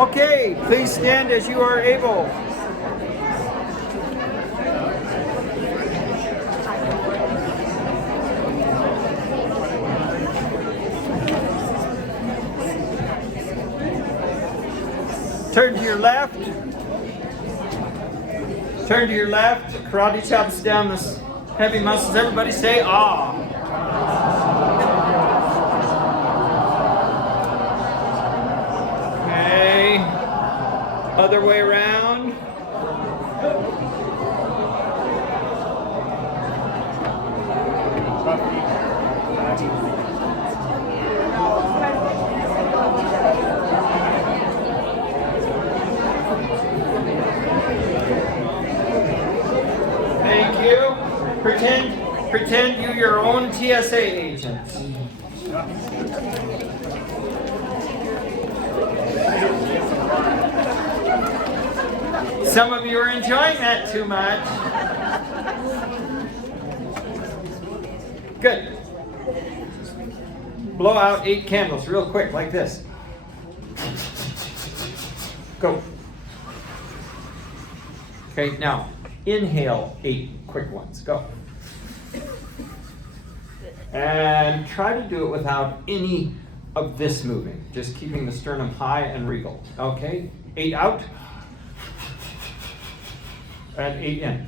Okay, please stand as you are able. Turn to your left. Turn to your left. Karate chops down the heavy muscles. Everybody say ah. Okay. Other way around. Thank you. Pretend you're your own TSA agent. Some of you are enjoying that too much. Good. Blow out 8 candles real quick like this. Go. Okay, now inhale 8 quick ones. Go. And try to do it without any of this moving. Just keeping the sternum high and regal. Okay, 8 out. And 8 in.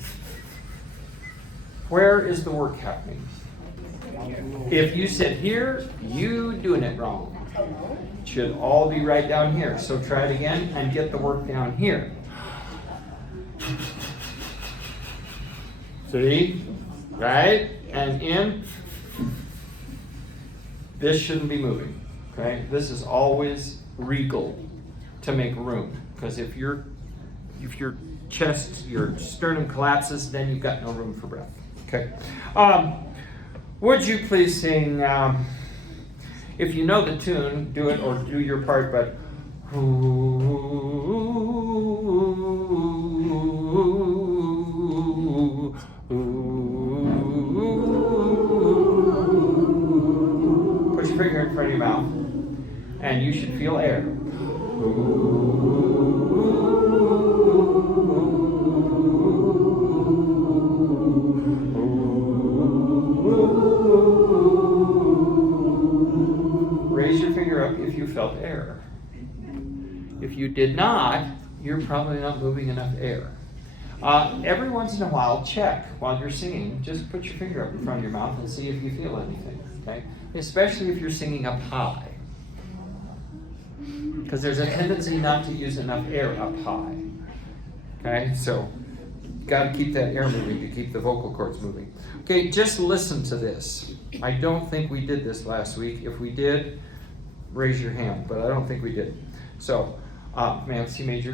Where is the work happening? If you sit here, you doing it wrong. It should all be right down here. So try it again and get the work down here. See? Right? And in. This shouldn't be moving. Okay? This is always regal to make room. Because if your chest, your sternum collapses, then you've got no room for breath. Okay? Would you please sing, if you know the tune, do it or do your part, but push your finger in front of your mouth, and you should feel air. Raise your finger up if you felt air. If you did not, you're probably not moving enough air. Every once in a while, check while you're singing. Just put your finger up in front of your mouth and see if you feel anything. Okay? Especially if you're singing up high. Because there's a tendency not to use enough air up high. Okay? So, got to keep that air moving to keep the vocal cords moving. Okay, just listen to this. I don't think we did this last week. If we did, raise your hand, but I don't think we did. So, man, C major.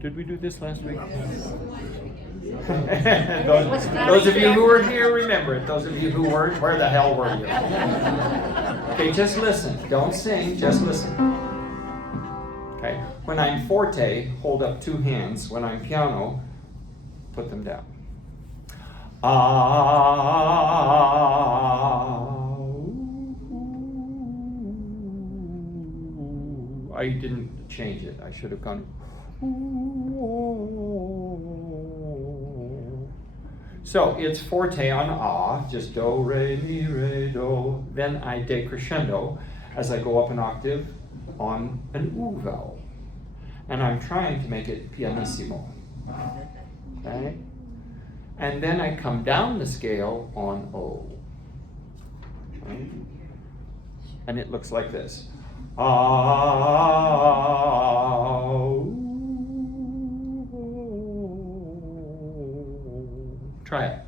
Did we do this last week? those of you who were here, remember it. Those of you who weren't, where the hell were you? Okay, just listen. Don't sing, just listen. Okay, when I'm forte, hold up 2 hands. When I'm piano, put them down. I didn't change it. I should have gone. So it's forte on ah, just do, re, mi, re, do. Then I decrescendo as I go up an octave on an oo vowel. And I'm trying to make it pianissimo. Okay? And then I come down the scale on O. Okay? And it looks like this. Try it.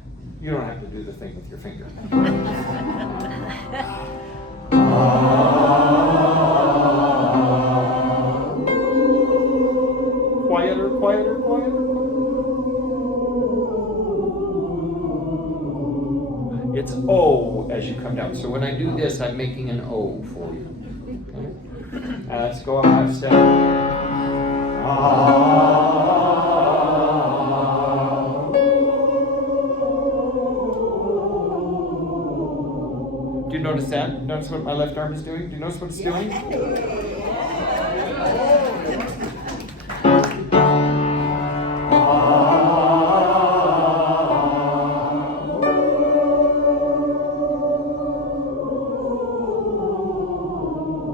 You don't have to do the thing with your finger. Quieter, quieter, quieter. It's O as you come down. So when I do this, I'm making an O for you. Okay? Let's go up 5 steps. notice that? Notice what my left arm is doing? Do you notice what it's doing?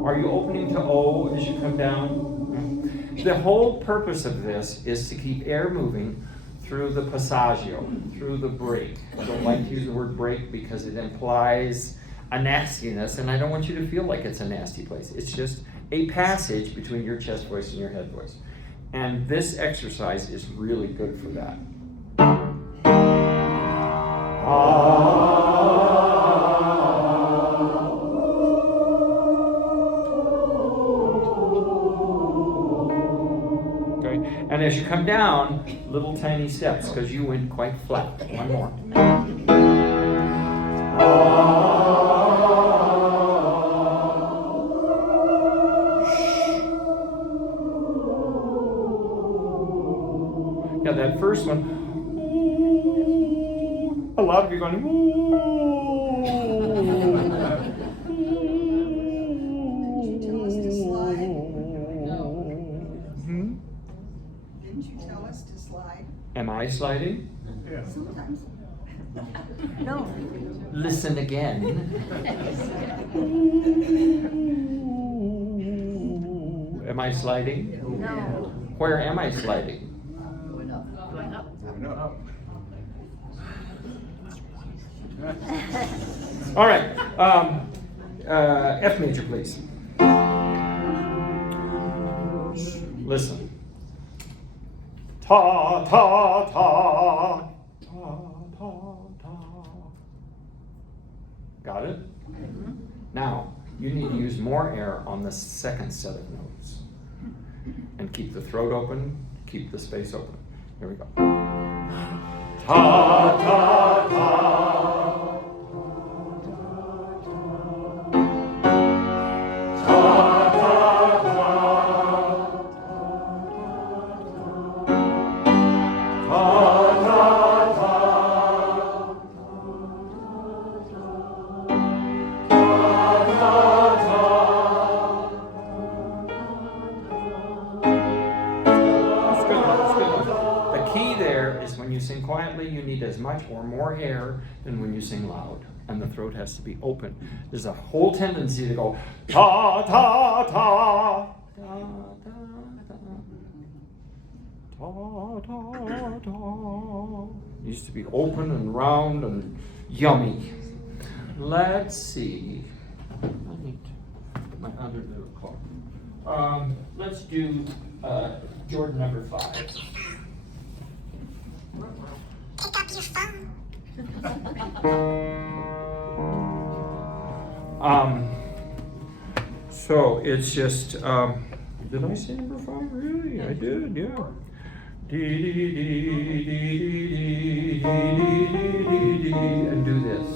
Are you opening to O as you come down? The whole purpose of this is to keep air moving through the passaggio, through the break. I don't like to use the word break because it implies a nastiness, and I don't want you to feel like it's a nasty place. It's just a passage between your chest voice and your head voice. And this exercise is really good for that. Okay, and as you come down, little tiny steps, because you went quite flat. One more. Yeah, that first one, a lot of you going, Did you tell us to slide? Didn't you tell us to slide? Am I sliding? Yeah. Sometimes. No. Listen again. Am I sliding? No. Where am I sliding? Going up. Going up. No. All right. F major, please. Listen. Ta ta ta. Got it? Mm-hmm. Now, you need to use more air on the second set of notes. And keep the throat open, keep the space open. Here we go. Ta ta ta. Sing quietly, you need as much or more air than when you sing loud, and the throat has to be open. There's a whole tendency to go ta ta ta ta ta ta ta. Used to be open and round and yummy. Let's see. I need my other little clock. Let's do Jordan number 5. Pick up your phone. So it's just, did I say number 5? Really? I did, yeah. Dee dee dee dee dee dee dee dee, and do this.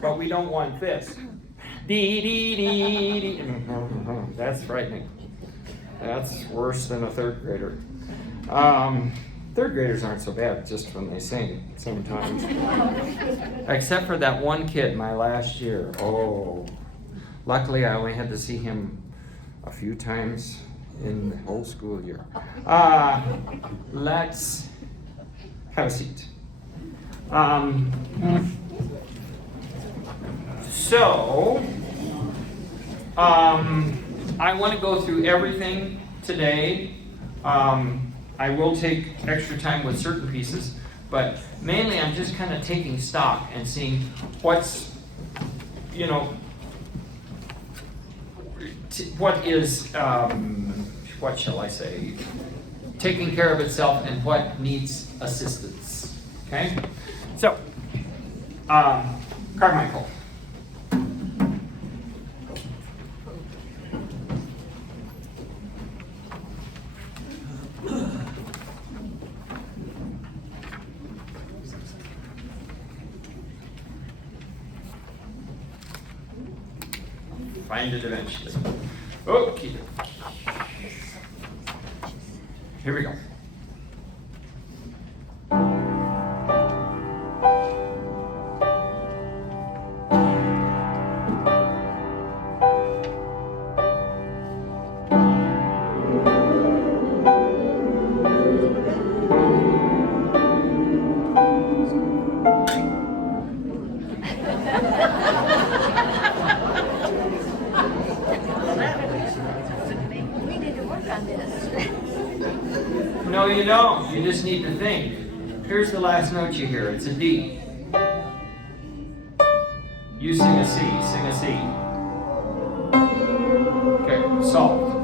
But we don't want this. Dee dee dee dee. That's frightening. That's worse than a third grader. Third graders aren't so bad just when they sing sometimes. Except for that one kid my last year. Oh, luckily I only had to see him a few times in the whole school year. Let's have a seat. So, I want to go through everything today. I will take extra time with certain pieces, but mainly I'm just kind of taking stock and seeing what's, what is, what shall I say, taking care of itself and what needs assistance. Okay? So, Carmichael. Find it eventually. Okay. Here we go. We need to work on this. No, you don't. You just need to think. Here's the last note you hear. It's a D. You sing a C. Sing a C. Okay, solved.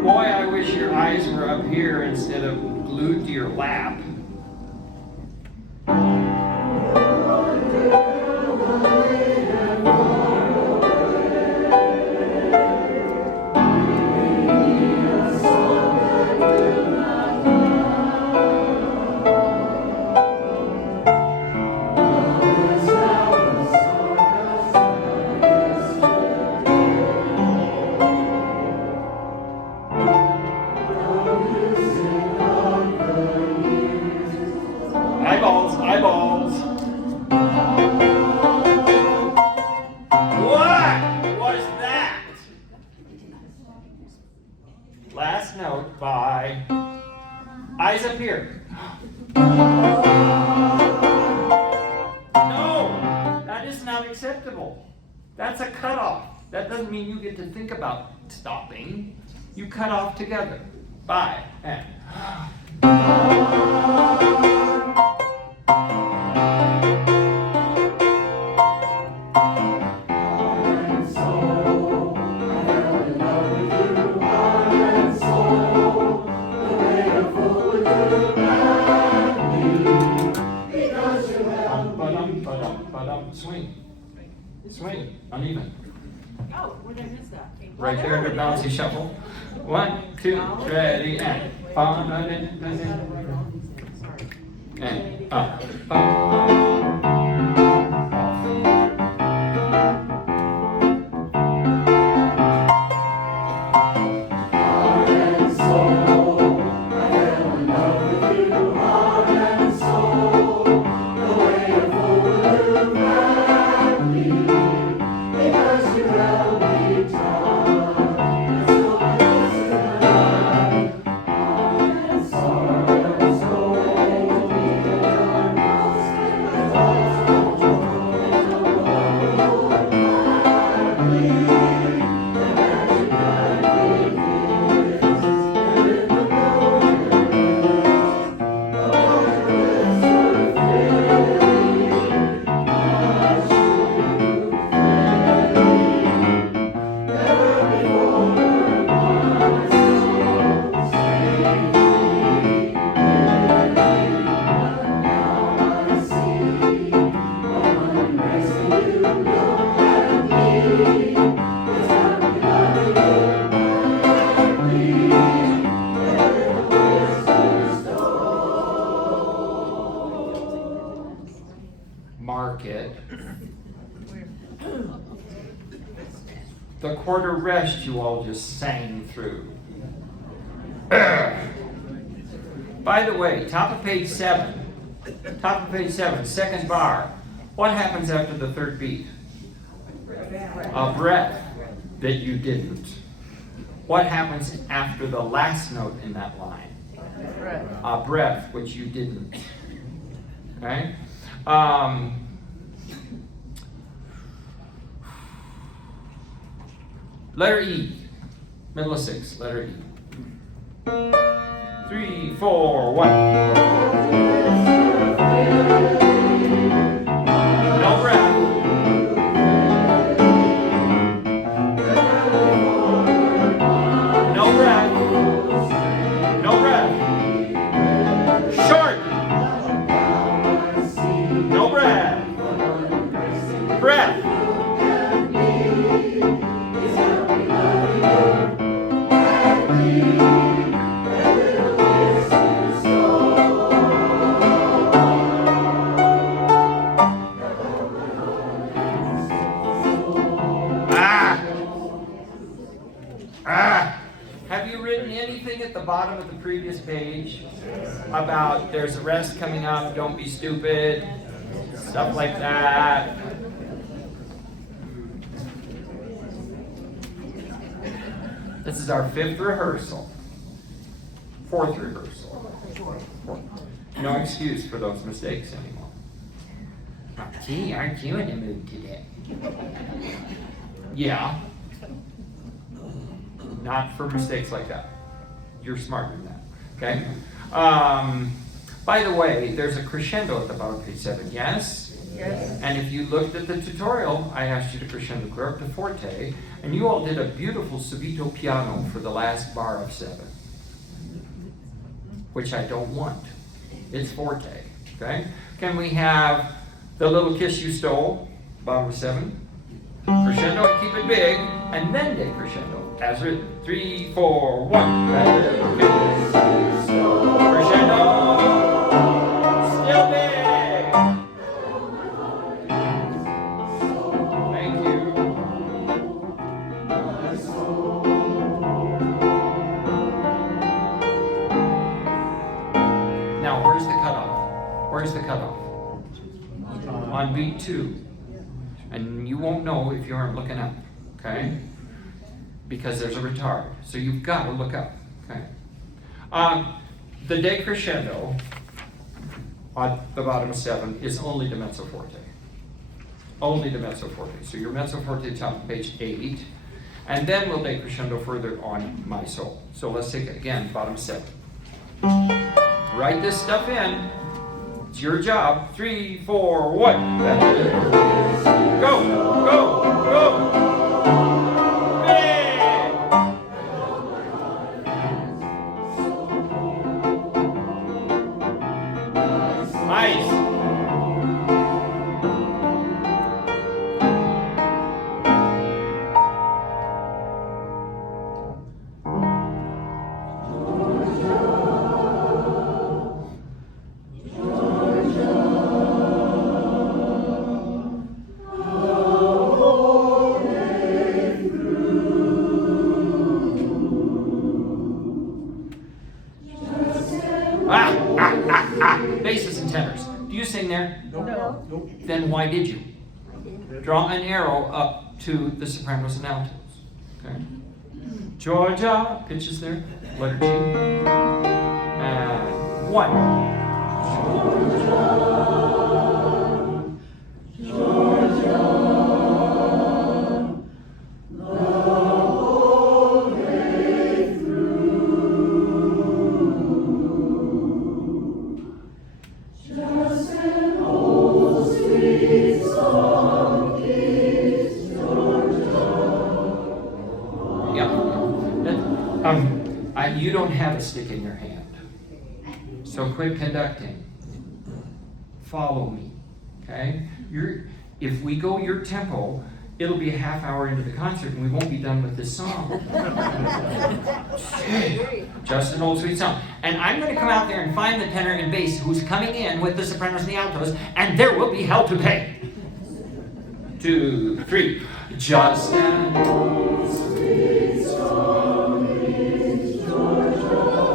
Boy, I wish your eyes were up here instead of glued to your lap. Eyeballs, eyeballs. What was that? Last note by eyes up here. No, that is not acceptable. That's a cutoff. That doesn't mean you get to think about stopping. You cut off together. Bye. And swing. Swing. Uneven. Oh, where did I miss that? Right there under bouncy shuffle. 1, 2, ready, and and up. Market. The quarter rest you all just sang through. By the way, top of page 7, second bar. What happens after the third beat? A breath that you didn't. What happens after the last note in that line? A breath which you didn't. Okay? Letter E. Middle of 6, letter E. 3, 4, 1. No breath. No breath. No breath. Short. No breath. Breath. Have you written anything at the bottom of the previous page about there's a rest coming up, don't be stupid, stuff like that? This is our 5th rehearsal. 4th rehearsal. No excuse for those mistakes anymore. Gee, aren't you in the mood today? Yeah. Not for mistakes like that. You're smarter than that. Okay? By the way, there's a crescendo at the bottom of page 7. Yes? Yes. And if you looked at the tutorial, I asked you to crescendo clear up to forte, and you all did a beautiful subito piano for the last bar of 7, which I don't want. It's forte. Okay? Can we have the little kiss you stole, bottom of 7? Crescendo and keep it big, and then decrescendo. As written. 3, 4, 1. Crescendo. Still big. Thank you. Now, where's the cutoff? Where's the cutoff? On beat 2. And you won't know if you aren't looking up. Okay? Because there's a retard. So you've got to look up. Okay? The decrescendo at the bottom of 7 is only the mezzo forte. Only the mezzo forte. So your mezzo forte top of page 8. And then we'll decrescendo further on my soul. So let's take it again, bottom 7. Write this stuff in. It's your job. 3, 4, 1. Go, go, go. Nice. Basses and tenors. Do you sing there? No. Then why did you? Draw an arrow up to the sopranos and altos. Okay. Georgia, pitches there. Letter G. And 1. You don't have a stick in your hand. So quit conducting. Follow me. Okay? If we go your tempo, it'll be a half hour into the concert and we won't be done with this song. Just an old sweet song. And I'm going to come out there and find the tenor and bass who's coming in with the sopranos and the altos, and there will be hell to pay. 2, 3. Just an old sweet song is Georgia.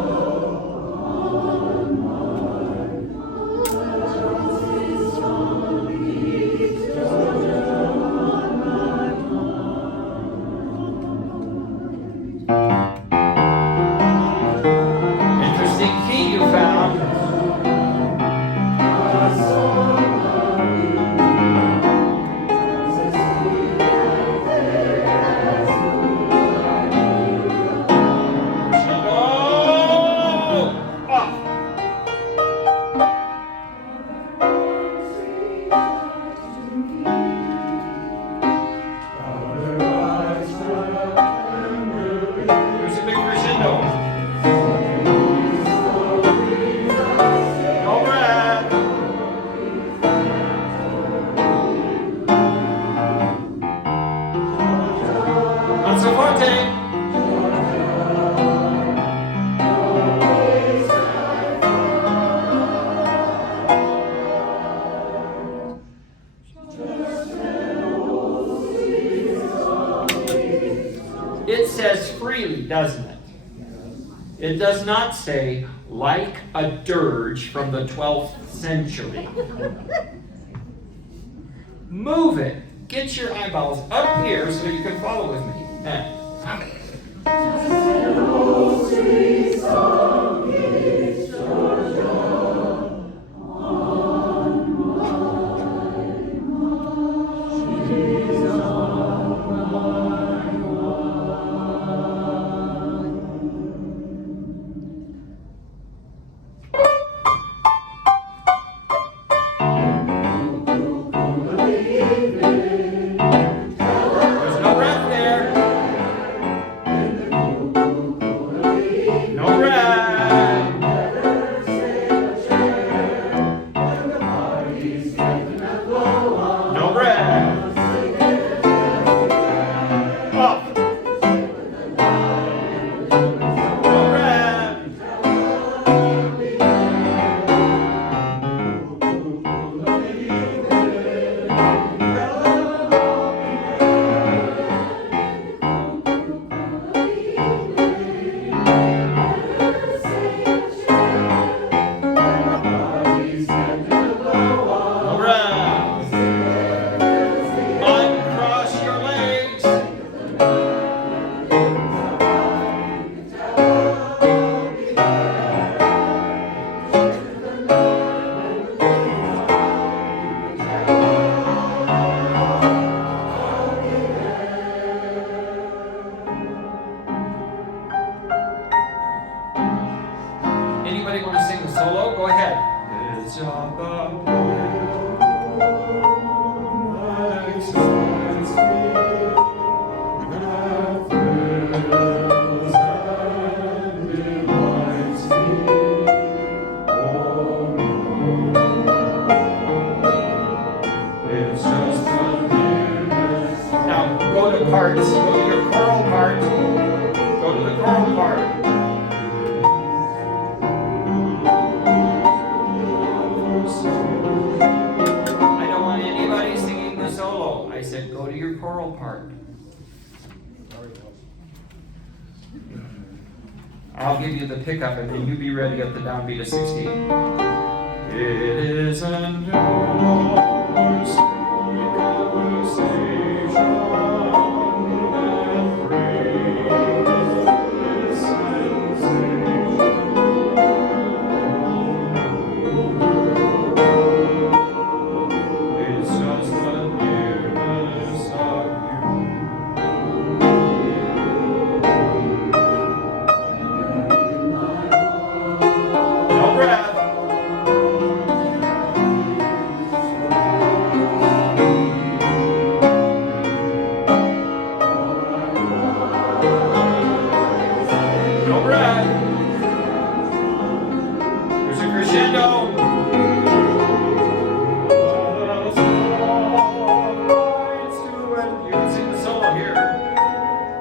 pretty, doesn't it? It does not say, like a dirge from the 12th century. Move it. Get your eyeballs up here so you can follow with me. Anybody want to sing the solo? Go ahead. It's on the Now go to parts. Go to your choral part. Go to the choral part. I don't want anybody singing the solo. I said go to your choral part. I'll give you the pickup and then you be ready at the downbeat of 16. It is a new sweet conversation that brings this sensation. It's just the nearness of you. No breath. No breath. There's a crescendo. You can sing the solo here.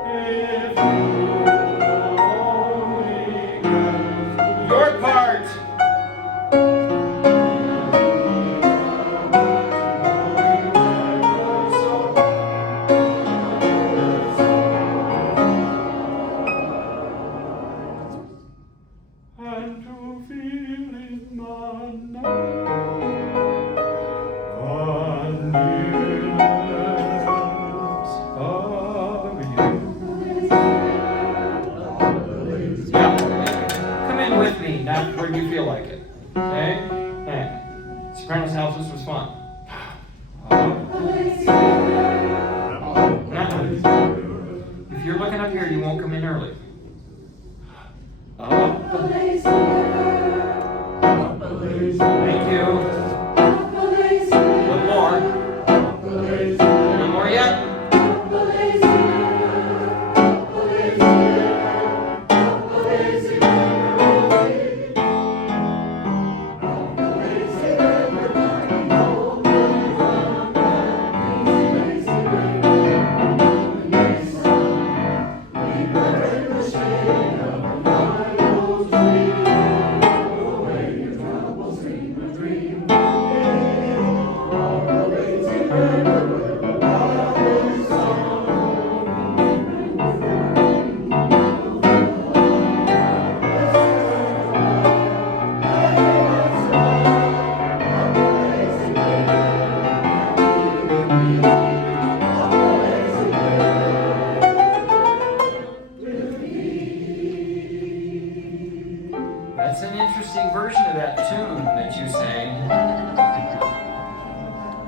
If you only get your part. And to feel in my night the nearness of you. Yeah, come in with me, not when you feel like it. Okay? And Sopranos House, this was fun. If you're looking up here, you won't come in early. Thank you. A little more. A little more yet. Thank you. That's an interesting version of that tune that you sang.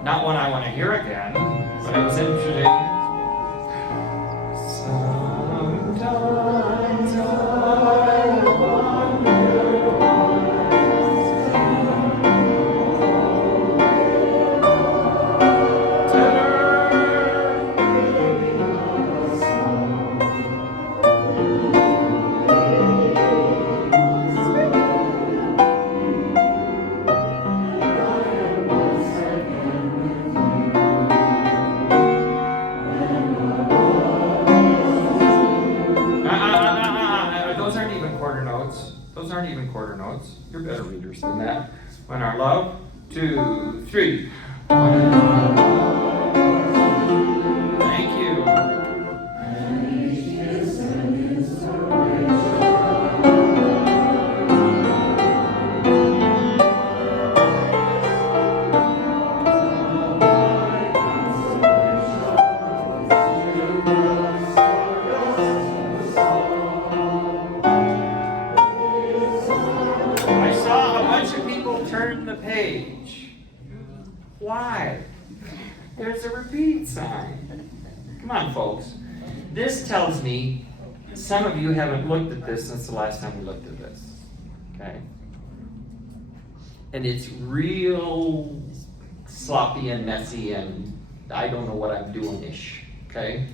Not one I want to hear again, but it was interesting. Sometimes I wonder. Those aren't even quarter notes. You're better readers than that. When our love, 2, 3. Thank you. Turn the page. Why? There's a repeat sign. Come on, folks. This tells me some of you haven't looked at this since the last time we looked at this. Okay? And it's real sloppy and messy and I don't know what I'm doing-ish. Okay?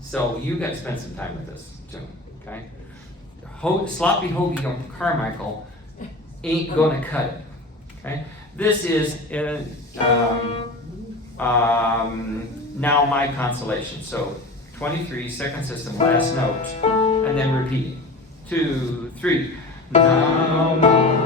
So you got to spend some time with this too. Okay? Sloppy Hoagie on Carmichael ain't gonna cut it. Okay, this is now my consolation. So 23, second system, last note, and then repeat. 2, 3. Now my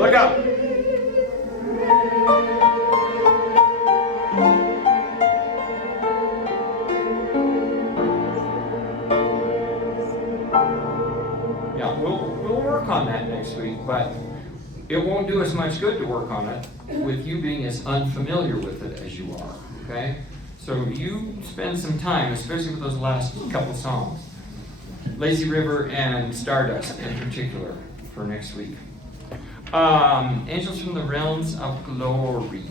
look up. Yeah, we'll work on that next week, but it won't do us much good to work on it with you being as unfamiliar with it as you are, okay? So you spend some time, especially with those last couple songs, Lazy River and Stardust in particular, for next week. Angels from the Realms of Glory.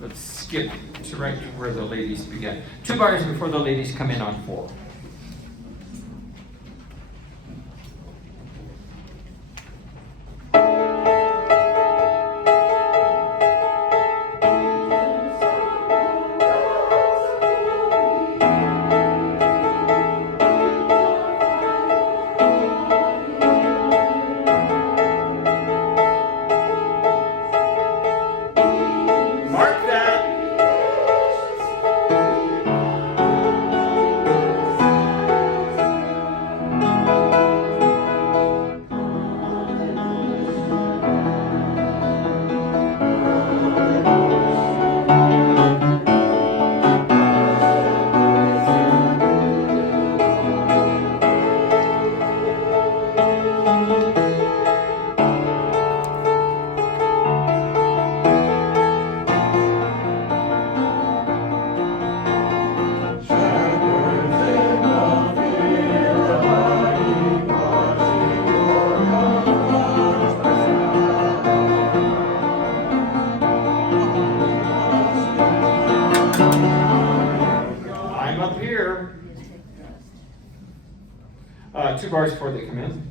Let's skip to right to where the ladies begin. 2 bars before the ladies come in on 4. Mark that. here, 2 bars before they come in.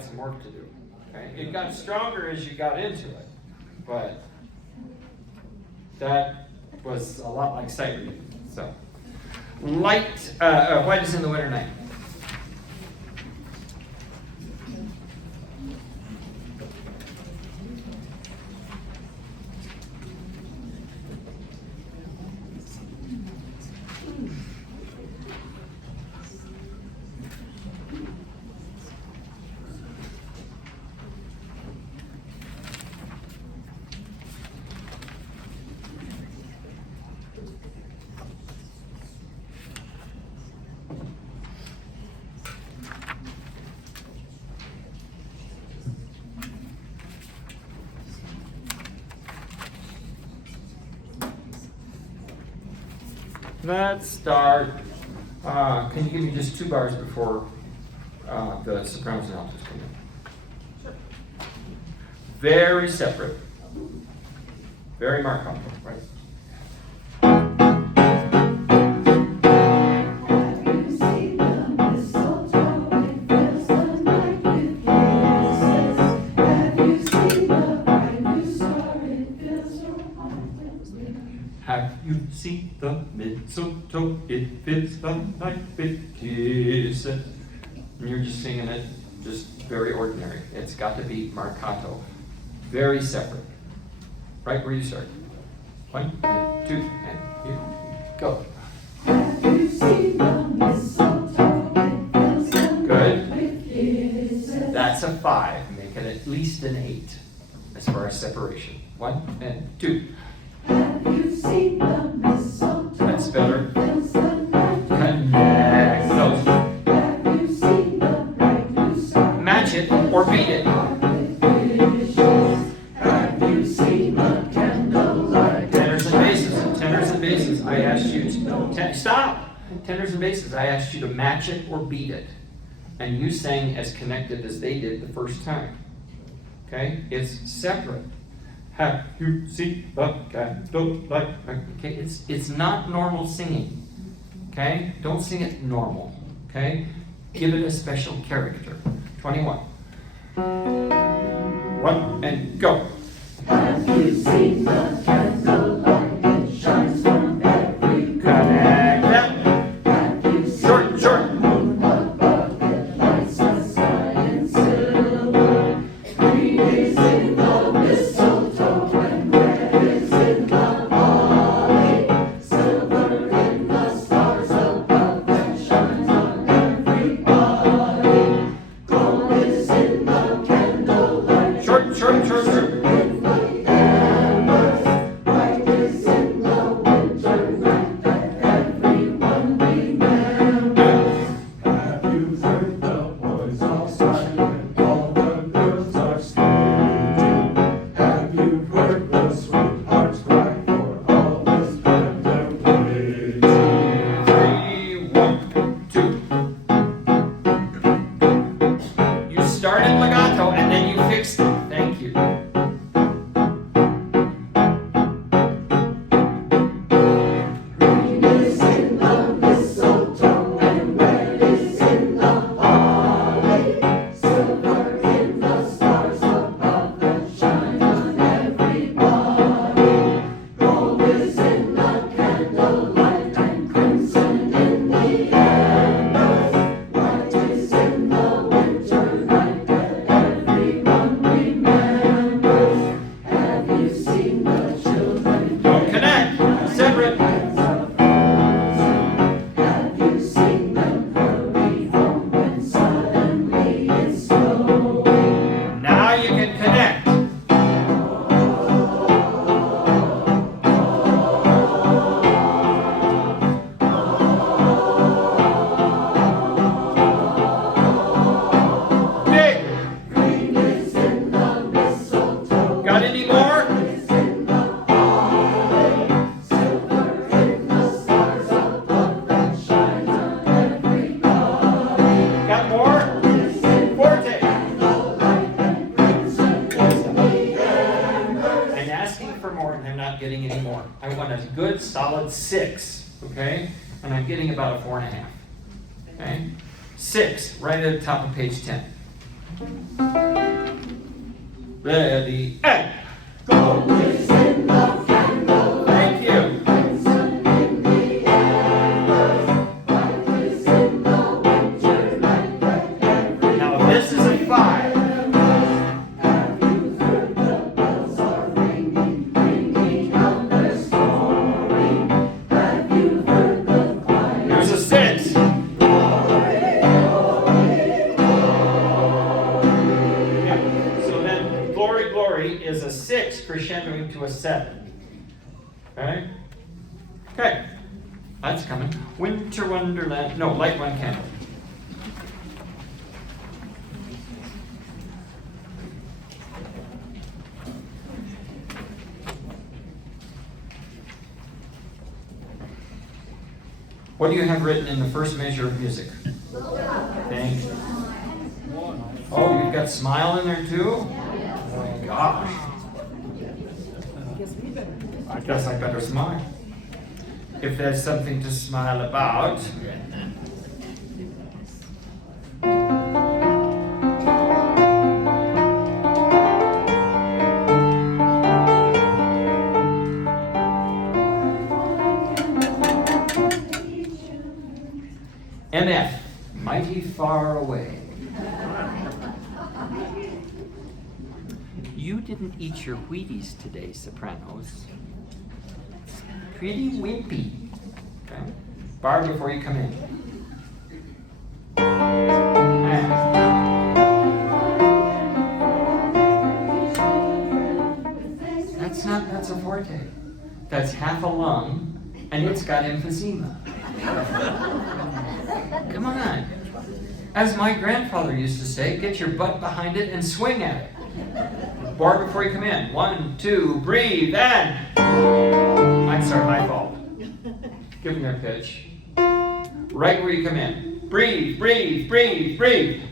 Some work to do. Okay? It got stronger as you got into it, but that was a lot like sight reading. So, white is in the winter night. Let's start. Can you give me just 2 bars before the sopranos and altos come in? Sure. Very separate. Very marked, right? Have you seen the mistletoe? It fills the night with kisses. And you're just singing it, just very ordinary. It's got to be marcato. Very separate. Right where you start. 1 and 2 and here go. Have you seen the mistletoe? It fills the Good. night with kisses. That's a 5. Make it at least an 8 as far as separation. 1 and 2. Have you seen the mistletoe? That's better. It fills the night with Connect those. Have you seen the bright blue sky? Match it or beat it. Have you seen the candlelight? Tenors and basses. Tenors and basses. I asked you to stop. Tenors and basses. I asked you to match it or beat it, and you sang as connected as they did the first time. Okay, it's separate. Have you seen the candlelight? Okay, it's not normal singing. Okay, don't sing it normal. Okay, give it a special character. 21. 1 and go. Have you seen the candlelight? It shines from every Connect that. I want a good solid 6, okay? And I'm getting about a 4.5, okay? 6, right at the top of page 10. Ready, and Go listen the candle. thank you. Sun in the air. Like this in the winter night. But every Now this is a 5. have you heard the bells are ringing, ringing out their story? Have you heard the choir? Here's a 6. Yeah. So then glory, glory is a 6 crescendoing to a 7. Okay? Okay. That's coming. Winter Wonderland. No, light one candle. What do you have written in the first measure of music? Thank you. Oh, you've got smile in there too? Oh my gosh. I guess I better smile. If there's something to smile about. MF, mighty far away. You didn't eat your Wheaties today, sopranos. Pretty wimpy. Okay. Bar before you come in. That's a forte. That's half a lung, and it's got emphysema. Come on. As my grandfather used to say, get your butt behind it and swing at it. Bar before you come in. 1, 2, breathe, and... I'm sorry, my fault. Give them their pitch. Right where you come in. Breathe, breathe, breathe, breathe.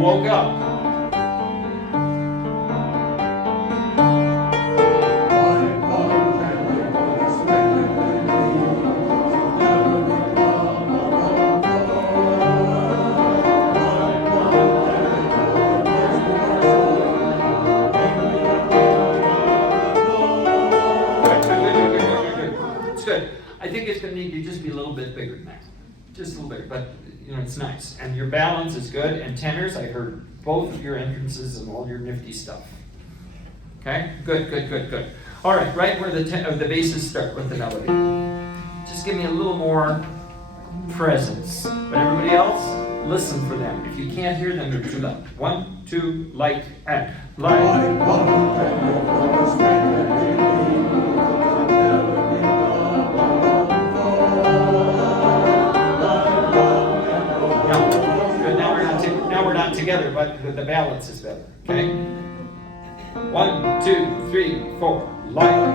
Woke up. It's good. I think it's going to need to just be a little bit bigger than that. Just a little bit, but you know, it's nice. And your balance is good. And tenors, I heard both of your entrances and all your nifty stuff. Okay? Good, good, good, good. All right, right where the basses start with the melody. Just give me a little more presence. But everybody else, listen for them. If you can't hear them, they're too loud. 1, 2, light, and light. Together, but the balance is better. Okay? 1, 2, 3, 4. Light.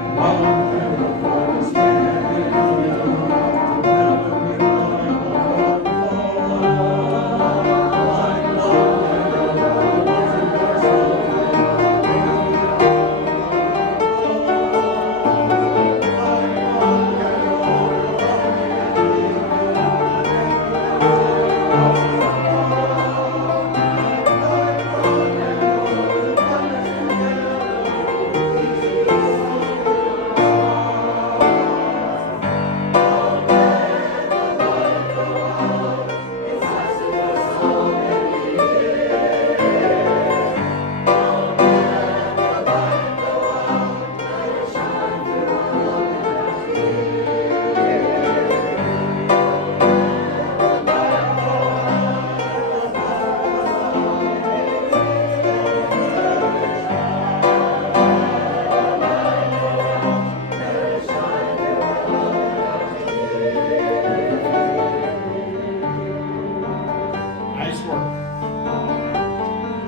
nice work.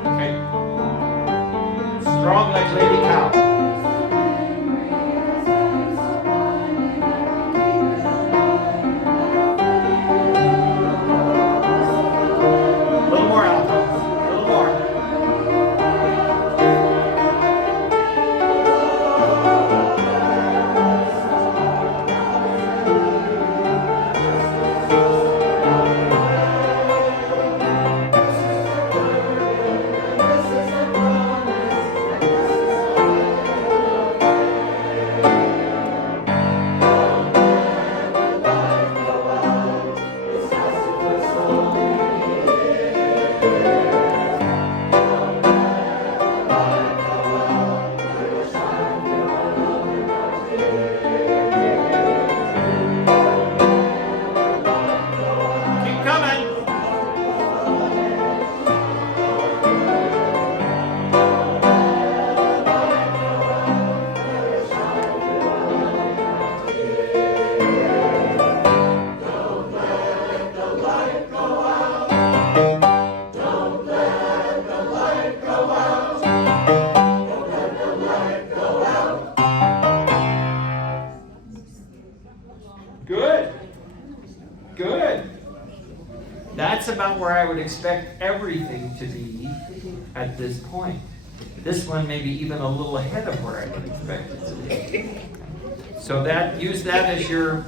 Okay. Strong like Lady Cow. A little more alto. A little more. Keep coming. Good. Good. That's about where I would expect everything to be at this point. This one may be even a little ahead of where I would expect it to be. So use that as your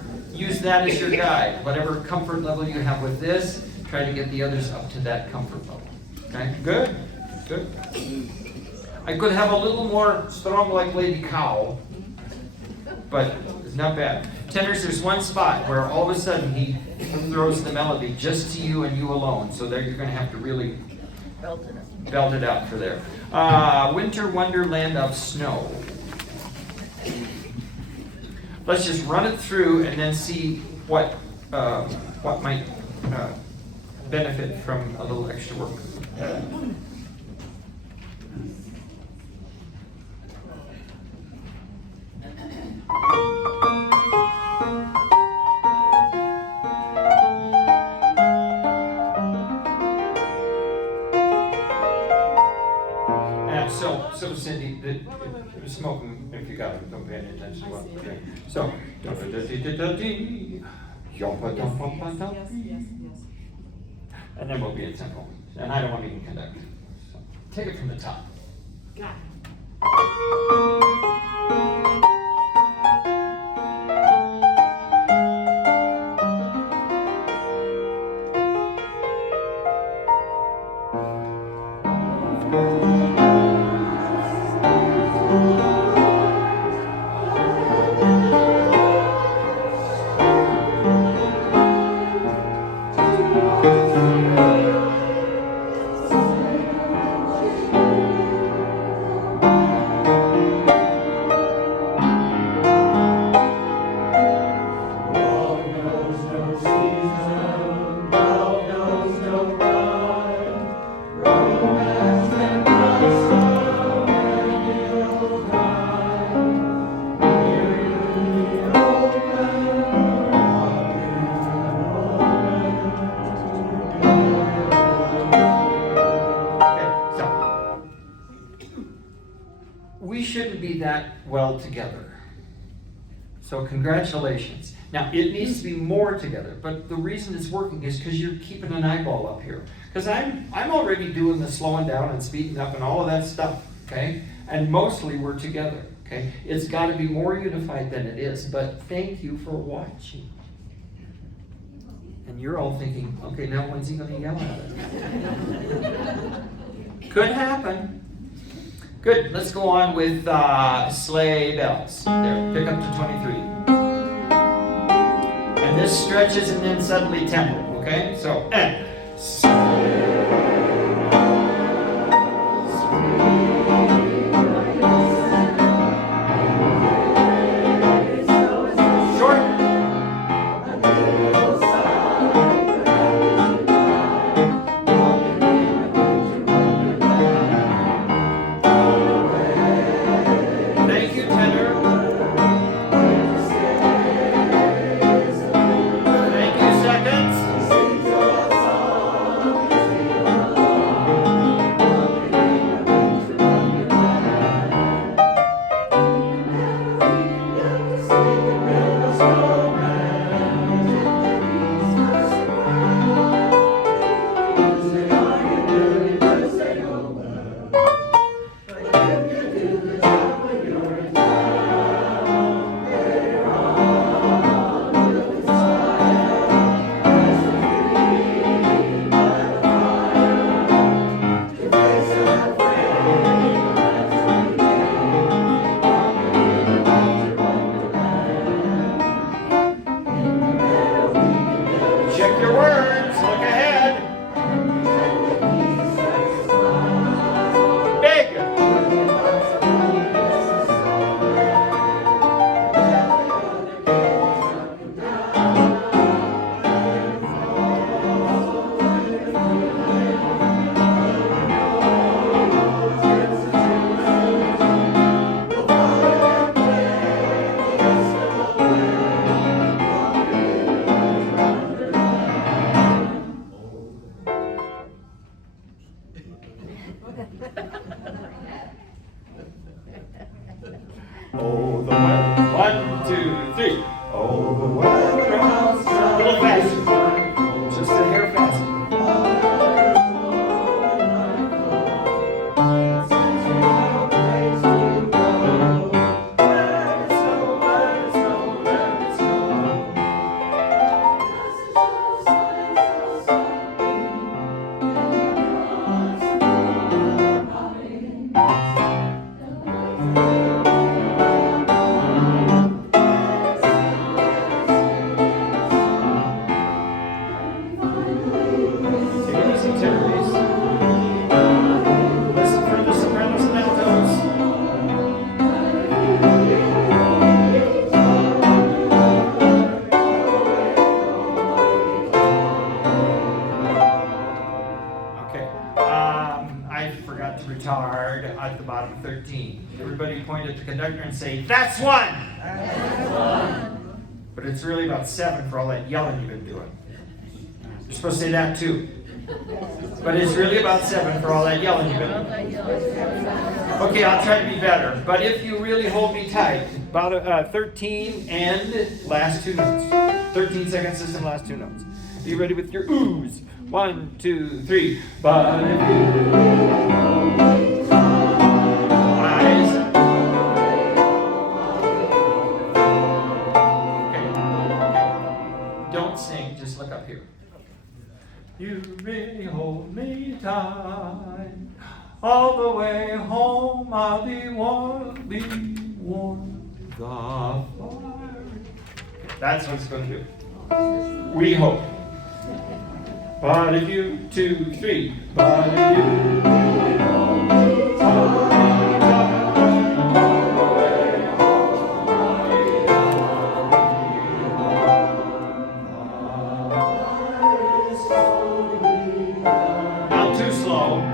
guide. Whatever comfort level you have with this, try to get the others up to that comfort level. Okay? Good. Good. I could have a little more strong like Lady Cow, but it's not bad. Tenors, there's one spot where all of a sudden he throws the melody just to you and you alone. So there you're going to have to really belt it out for there. Winter Wonderland of Snow. Let's just run it through and then see what might benefit from a little extra work. So Cindy, smoking if you got it, don't pay any attention to what I'm doing. So, Yes. and then we'll be at tempo. And I don't want to even conduct. So, take it from the top. Got it. We shouldn't be that well together. So congratulations. Now, it needs to be more together, but the reason it's working is because you're keeping an eyeball up here. Because I'm already doing the slowing down and speeding up and all of that stuff, okay? And mostly we're together, okay? It's got to be more unified than it is, but thank you for watching. And you're all thinking, okay, now when's he going to yell at us? Could happen. Good, let's go on with sleigh bells. There, pick up to 23. And this stretches and then suddenly tempo, okay? So, and. Check your words. Look ahead. Big. Oh, the weather. 1, 2, 3. Oh, the weather outside. A little faster. Just a hair faster. Take it easy, Terry's. Listen for the sopranos and altos. Okay. I forgot to retard at the bottom of 13. Everybody point at the conductor and say, "That's one." That's one. But it's really about 7 for all that yelling you've been doing. You're supposed to say that too. But it's really about 7 for all that yelling you've been doing. Okay, I'll try to be better. But if you really hold me tight, about 13 and last 2 notes. 13-second system, last 2 notes. Be ready with your oohs. 1, 2, 3. But if you eyes. Okay. Don't sing, just look up here. You really hold me tight. All the way home I'll be warm the fire. That's what it's going to do. We hope. But if you 2, 3. But if you really hold me tight. Not too slow.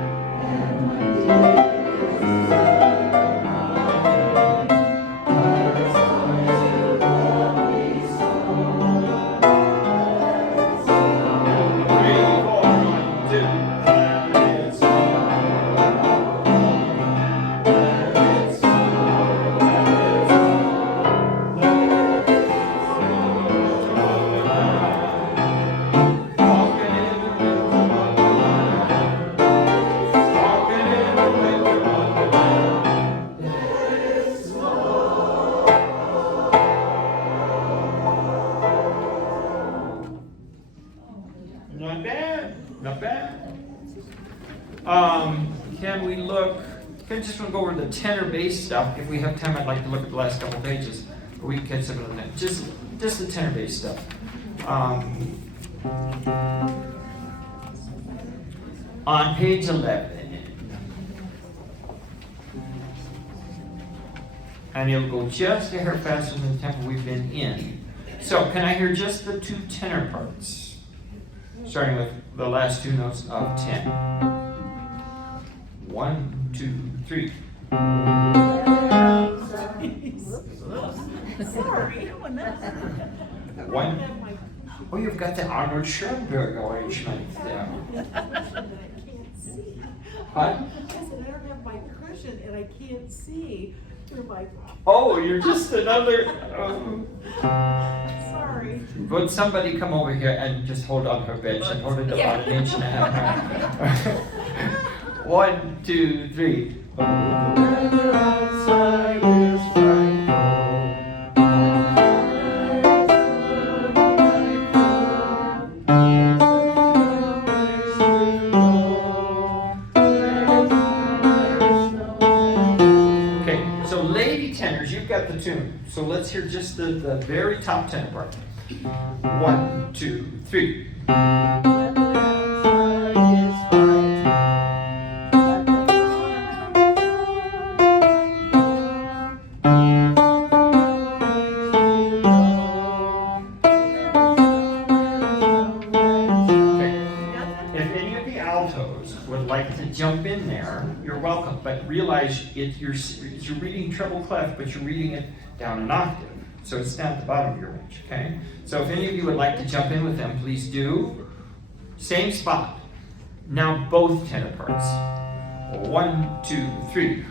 Not bad, not bad. Can we look, can I just want to go over the tenor bass stuff. If we have time, I'd like to look at the last couple pages, but we can catch some of the next. Just the tenor bass stuff. On page 11, and it'll go just a hair faster than the tempo we've been in. So, can I hear just the 2 tenor parts? Starting with the last 2 notes of 10. 1, 2, 3. Sorry. 1. Oh, you've got the Arnold Schoenberg arrangement there. What? I said, I don't have my cushion and I can't see through my. Oh, you're just another. Sorry. Sorry. Would somebody come over here and just hold on her bench and hold it about an inch and a half? 1, 2, 3. The weather outside is frightful. Okay, so lady tenors, you've got the tune. So let's hear just the very top tenor part. 1, 2, 3. Would like to jump in there, you're welcome, but realize you're reading treble clef, but you're reading it down an octave, so it's down at the bottom of your range, okay? So if any of you would like to jump in with them, please do. Same spot. Now both tenor parts. 1, 2, 3.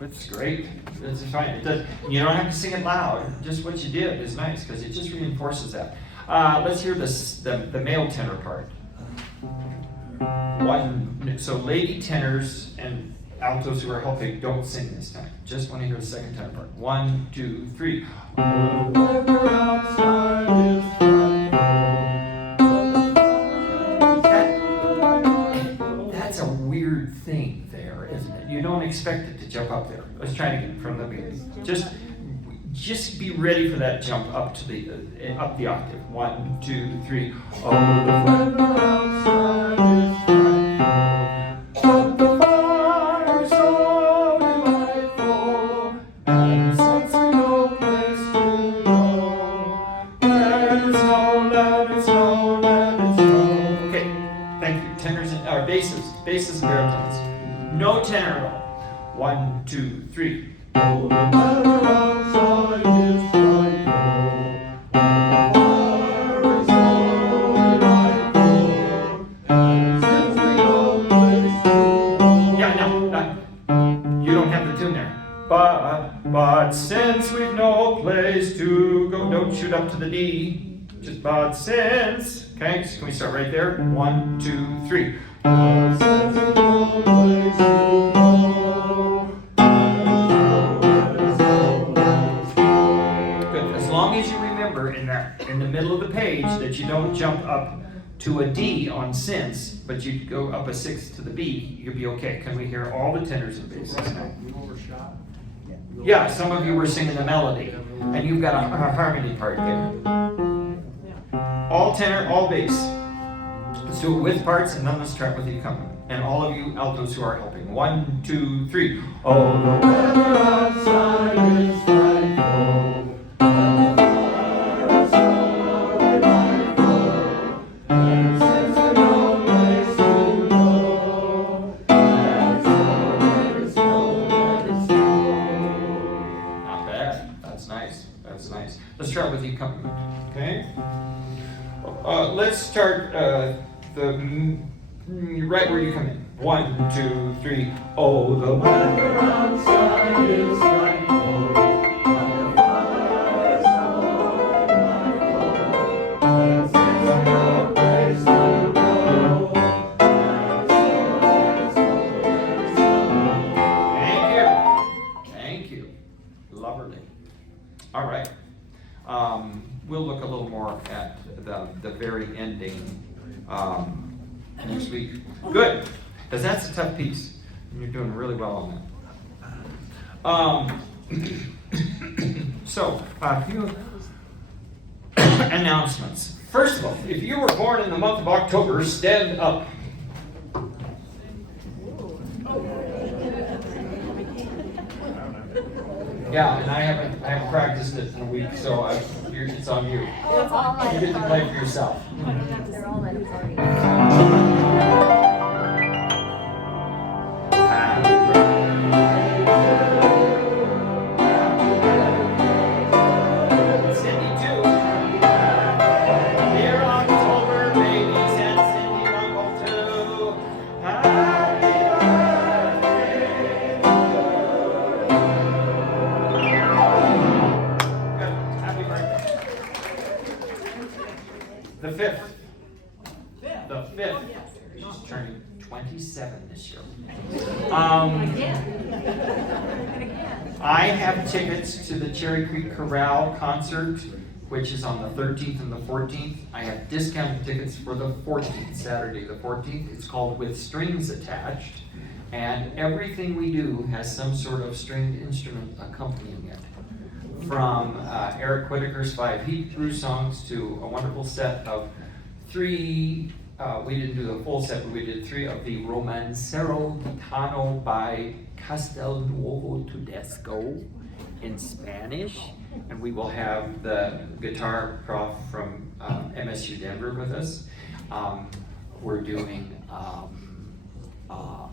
That's great. That's fine. You don't have to sing it loud. Just what you did is nice because it just reinforces that. Let's hear the male tenor part. 1. So lady tenors and altos who are helping don't sing this time. Just want to hear the second tenor part. 1, 2, 3. That's a weird thing there, isn't it? You don't expect it to jump up there. Let's try it again from the beginning. Just be ready for that jump up to the up the octave. 1, 2, 3. Oh, the weather outside is frightful, but the fire is so delightful, and since we no place to go, let it snow, let it snow, let it snow. Okay, thank you. Tenors and basses and baritones. No tenor at all. 1, 2, 3. Oh, the weather outside is frightful, and the fire is so delightful, and since we no place to go. Yeah, no, you don't have the tune there. But since we've no place to go, don't shoot up to the D. Just but since. Okay, so can we start right there? 1, 2, 3. But since we've no place to go. In the middle of the page that you don't jump up to a D on since, but you go up a sixth to the B, you'll be okay. Can we hear all the tenors and basses now? Yeah, some of you were singing the melody, and you've got a harmony part there. All tenor, all bass. Let's do it with parts, and then let's start with the accompaniment. And all of you altos who are helping. 1, 2, 3. Oh, the weather outside is frightful. Let's start with the accompaniment, okay? Let's start right where you come in. 1, 2, 3. Oh, the weather outside is frightful, but the fire is so delightful, and since there's no place to go, Thank you. Lovely. All right. We'll look a little more at the very ending next week. Good, because that's a tough piece. And you're doing really well on that. So, a few announcements. First of all, if you were born in the month of October, stand up. Yeah, and I haven't practiced it in a week, so it's on you. Oh, it's all You get to play for yourself. They're all at a party. Happy birthday to you. Happy The 5th. Fifth. The 5th. Oh, yes. She's turning 27 this year. Again. And again. I have tickets to the Cherry Creek Corral concert, which is on the 13th and the 14th. I have discounted tickets for the 14th, Saturday the 14th. It's called With Strings Attached. And everything we do has some sort of stringed instrument accompanying it. From Eric Whitaker's 5 Hebrew songs to a wonderful set of 3, we didn't do the full set, but we did 3 of the Romancero Gitano by Castelnuovo Tedesco in Spanish. And we will have the guitar prof from MSU Denver with us. We're doing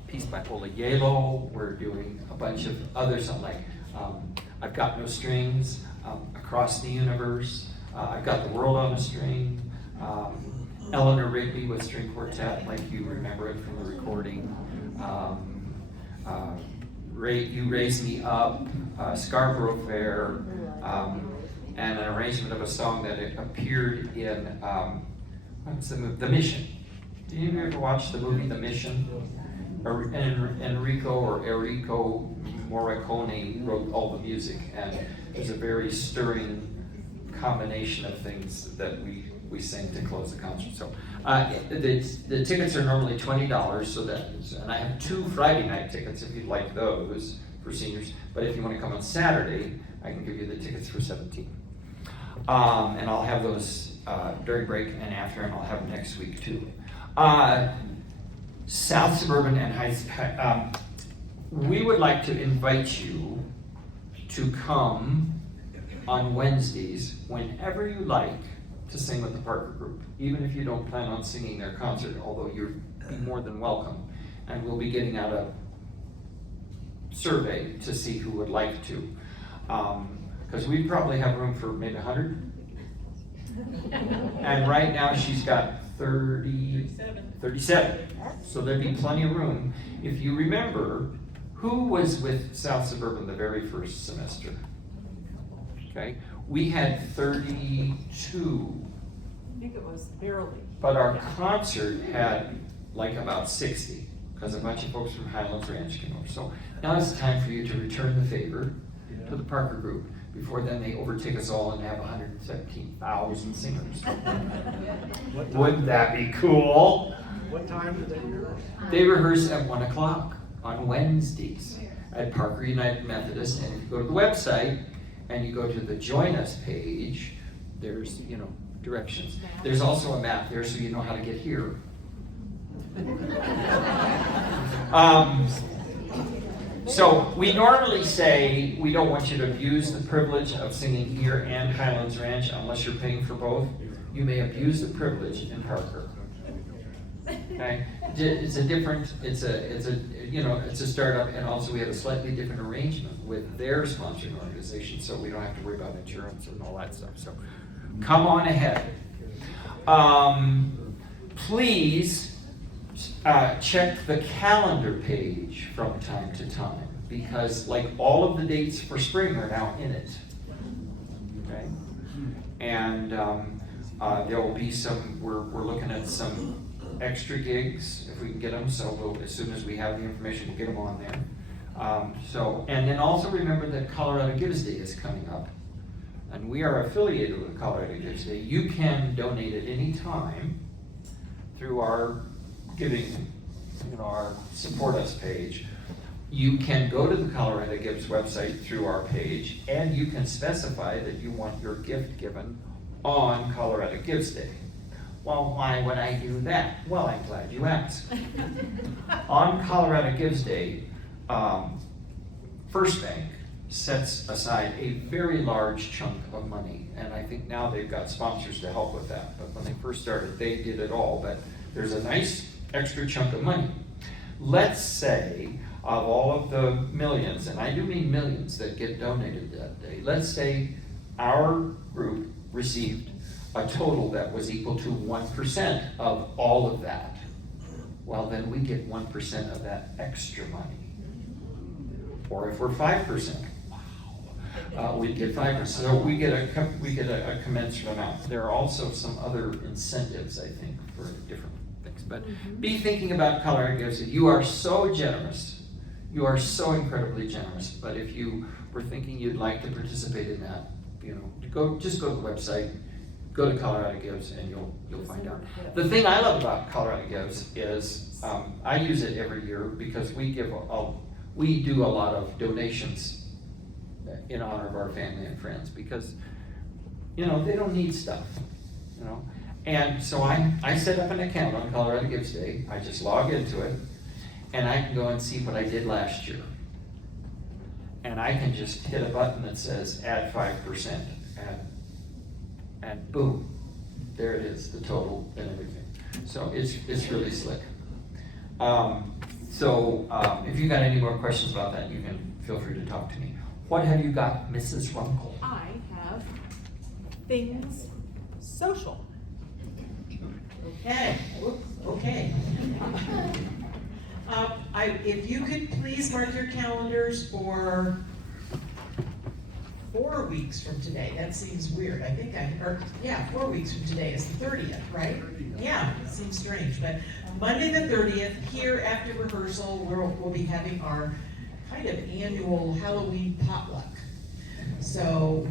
piece by Oliello. We're doing a bunch of other songs like I've Got No Strings, Across the Universe, I've Got the World on a String, Eleanor Rigby with string quartet, like you remember it from the recording. You Raise Me Up, Scarborough Fair, and an arrangement of a song that appeared in what's the movie? The Mission. Did you ever watch the movie The Mission? Enrico Morricone wrote all the music, and there's a very stirring combination of things that we sing to close the concert. So the tickets are normally $20, so and I have 2 Friday night tickets if you'd like those for seniors. But if you want to come on Saturday, I can give you the tickets for $17. And I'll have those during break and after, and I'll have them next week too. South Suburban and High, we would like to invite you to come on Wednesdays whenever you like to sing with the Parker Group, even if you don't plan on singing their concert, although you're more than welcome. And we'll be getting out a survey to see who would like to. Because we probably have room for maybe 100. And right now she's got 37. So there'd be plenty of room. If you remember, who was with South Suburban the very first semester? Okay, we had 32. I think it was barely. But our concert had like about 60, because a bunch of folks from Highlands Ranch came over. So now it's time for you to return the favor to the Parker Group. Before then, they overtake us all and have 117,000 singers. Wouldn't that be cool? What time do they rehearse? They rehearse at 1 o'clock on Wednesdays at Parker United Methodist. And if you go to the website and you go to the Join Us page, there's, directions. There's also a map there so you know how to get here. So we normally say we don't want you to abuse the privilege of singing here and Highlands Ranch unless you're paying for both. You may abuse the privilege in Parker. Okay, it's a startup, and also we have a slightly different arrangement with their sponsoring organization, so we don't have to worry about insurance and all that stuff. So come on ahead. Please check the calendar page from time to time, because like all of the dates for spring are now in it. Okay, and there will be some. We're looking at some extra gigs if we can get them. So as soon as we have the information, we'll get them on there. And then also remember that Colorado Gives Day is coming up, and we are affiliated with Colorado Gives Day. You can donate at any time through our giving, our support us page. You can go to the Colorado Gives website through our page, and you can specify that you want your gift given on Colorado Gives Day. Well, why would I do that? Well, I'm glad you asked. On Colorado Gives Day, First Bank sets aside a very large chunk of money, and I think now they've got sponsors to help with that. But when they first started, they did it all. But there's a nice extra chunk of money. Let's say of all of the millions, and I do mean millions that get donated that day, let's say our group received a total that was equal to 1% of all of that. Well, then we get 1% of that extra money. Or if we're 5%, wow. we get 5%. So we get a commensurate amount. There are also some other incentives, I think, for different things. But be thinking about Colorado Gives. You are so generous. You are so incredibly generous. But if you were thinking you'd like to participate in that, just go to the website, go to Colorado Gives, and you'll find out. The thing I love about Colorado Gives is I use it every year because we do a lot of donations in honor of our family and friends because they don't need stuff, And so I set up an account on Colorado Gives Day. I just log into it, and I can go and see what I did last year. And I can just hit a button that says add 5%, and boom, there it is, the total and everything. So it's really slick. If you got any more questions about that, you can feel free to talk to me. What have you got, Mrs. Runkle? I have things social. Okay, okay. If you could please mark your calendars for 4 weeks from today. That seems weird. 4 weeks from today is the 30th, right? Yeah, it seems strange, but Monday the 30th, here after rehearsal, we'll be having our kind of annual Halloween potluck. So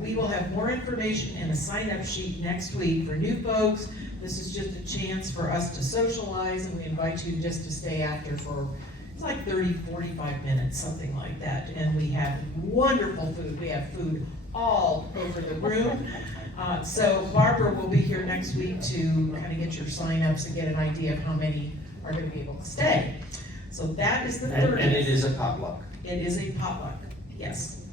we will have more information and a sign-up sheet next week for new folks. This is just a chance for us to socialize, and we invite you just to stay after for, it's like 30, 45 minutes, something like that. And we have wonderful food. We have food all over the room. So Barbara will be here next week to kind of get your sign-ups and get an idea of how many are going to be able to stay. So that is the 30th. And it is a potluck. It is a potluck, yes.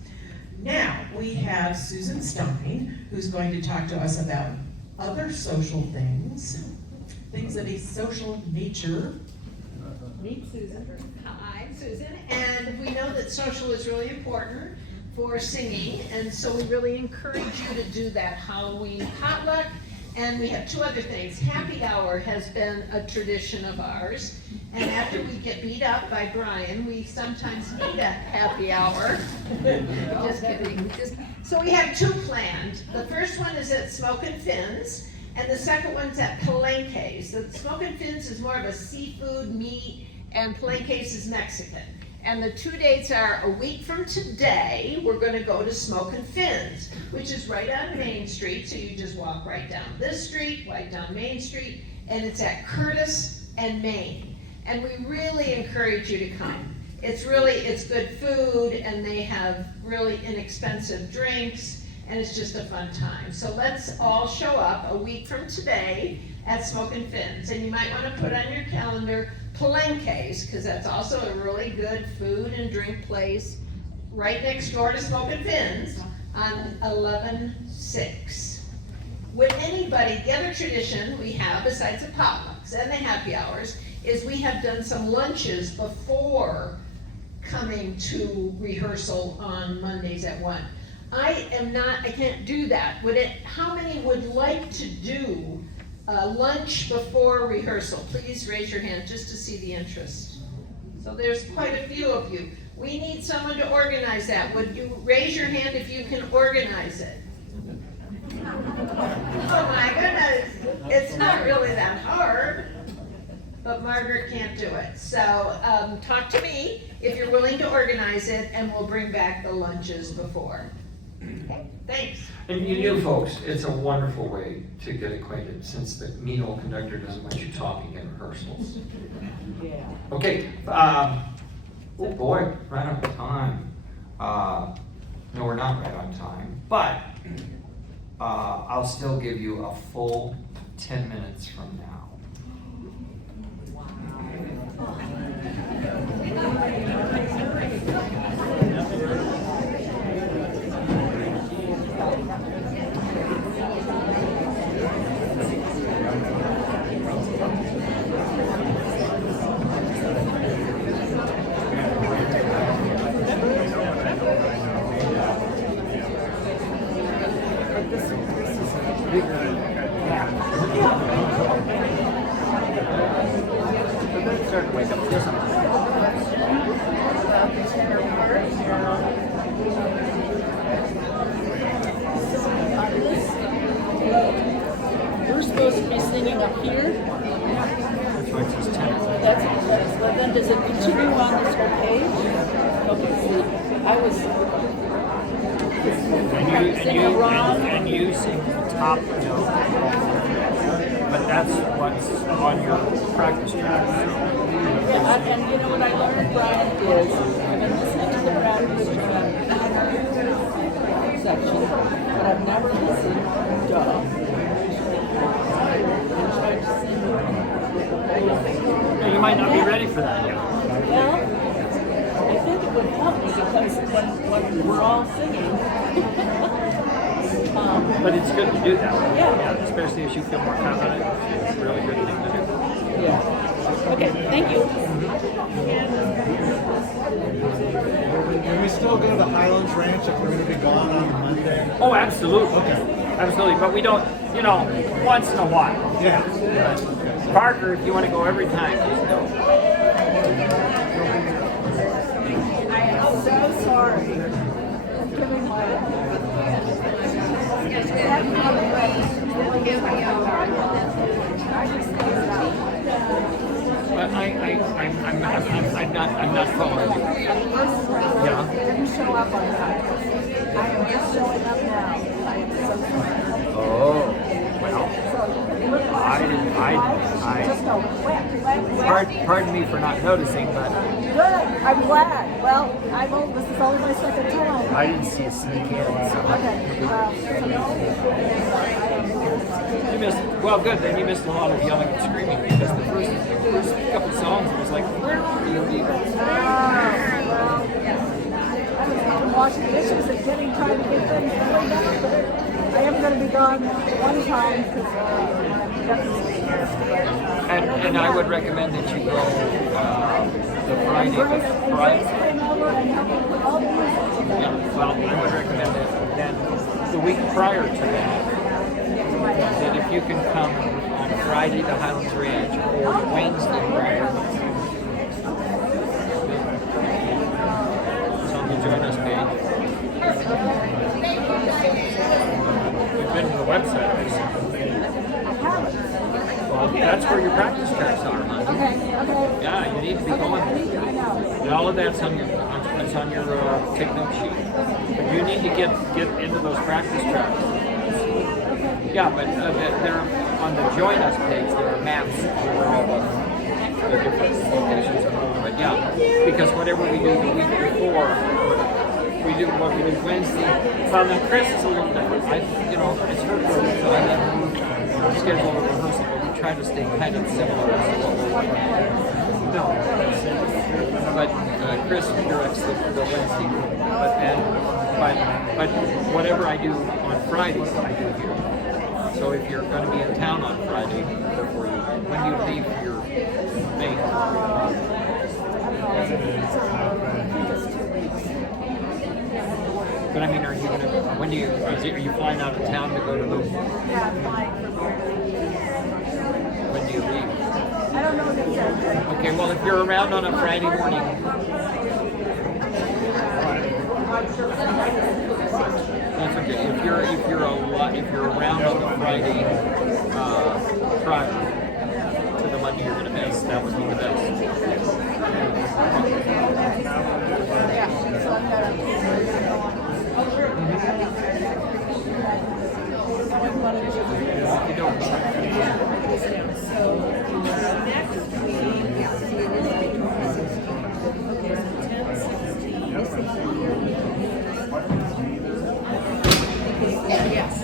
Now, we have Susan Stein, who's going to talk to us about other social things of a social nature. Meet Susan. Hi, I'm Susan, and we know that social is really important for singing, and so we really encourage you to do that Halloween potluck. And we have 2 other things. Happy hour has been a tradition of ours, and after we get beat up by Brian, we sometimes need a happy hour. Just kidding. So we have 2 planned. The first one is at Smokin' Fins, and the second one's at Palenque's. The Smokin' Fins is more of a seafood, meat, and Palenque's is Mexican. And the 2 dates are a week from today, we're gonna go to Smokin' Fins, which is right on Main Street, so you just walk right down this street, right down Main Street, and it's at Curtis and Main. And we really encourage you to come. It's good food, and they have really inexpensive drinks, and it's just a fun time. So let's all show up a week from today at Smokin' Fins, and you might wanna put on your calendar Palenque's, because that's also a really good food and drink place right next door to Smokin' Fins on 11-6. When anybody, the other tradition we have, besides the potlucks and the happy hours, is we have done some lunches before coming to rehearsal on Mondays at 1. I can't do that. How many would like to do lunch before rehearsal? Please raise your hand just to see the interest. So there's quite a few of you. We need someone to organize that. Would you raise your hand if you can organize it? Oh my goodness, it's not really that hard, but Margaret can't do it. So talk to me if you're willing to organize it, and we'll bring back the lunches before. Okay, thanks. And you new folks, it's a wonderful way to get acquainted since the mean old conductor doesn't want you talking in rehearsals. Yeah. Okay, oh boy, right on time. No, we're not right on time, but I'll still give you a full 10 minutes from now. we're supposed to be singing up here. That's why it says tenor. But then does it continue on this whole page? Okay, see, I was. And you sing the top note, but that's what's on your practice track. Yeah, and you know what I learned, Brian, is I've been listening to the practice track section, but I've never listened, and tried to sing. You might not be ready for that yet. Well, I think it would help me because when we're all singing, But it's good to do that. Yeah. Especially as you feel more confident. It's a really good thing to do. yeah. Okay, thank you. Can we still go to Highlands Ranch if we're going to be gone on Monday? Oh, absolutely. Okay. Absolutely. But we don't, once in a while. Yeah. Parker, if you want to go every time, just go. I am so sorry. I'm giving my. But I'm not following you. Yeah. Didn't show up on time. I am just showing up now. I am so sorry. Oh, well. Just go wet. Pardon me for not noticing, but Good. I'm glad. Well, this is only my second time. I didn't see a sneak in. So. Okay. You missed, well, good, then you missed a lot of yelling and screaming because the first couple songs was like, where are you people? I was washing dishes and trying to get things cleaned up, but I am going to be gone one time because And I would recommend that you go the Friday. Grace came over and helped me put all the music together. Yeah, well, I would recommend that then the week prior to that if you can come on Friday to Highlands Ranch or Wednesday prior. It's on the Join Us page. You've been to the website, I see. Well, that's where your practice tracks are, huh? Okay. Yeah, you need to be going. I know. And all of that's on your take note sheet. But you need to get into those practice tracks. Yeah, but they're on the Join Us page. There are maps where all the different locations are. But yeah, because whatever we do the week before, we do what we do Wednesday. Well, then Chris is a little different. It's her group, so I let her schedule a rehearsal. But we try to stay kind of similar to what we're doing. No, but Chris directs the Wednesday group. But whatever I do on Fridays, I do here. So if you're going to be in town on Friday, when you leave for your main. But I mean, are you going to? When do you? Are you flying out of town to go to the? Yeah, I'm flying. When do you leave? I don't know exactly. Okay, well, if you're around on a Friday morning, that's okay. If you're around on the Friday prior to the Monday you're gonna miss, that would be the best. Yeah, so I'm gonna. You don't. So next week. Okay, so 10, 16. Yes.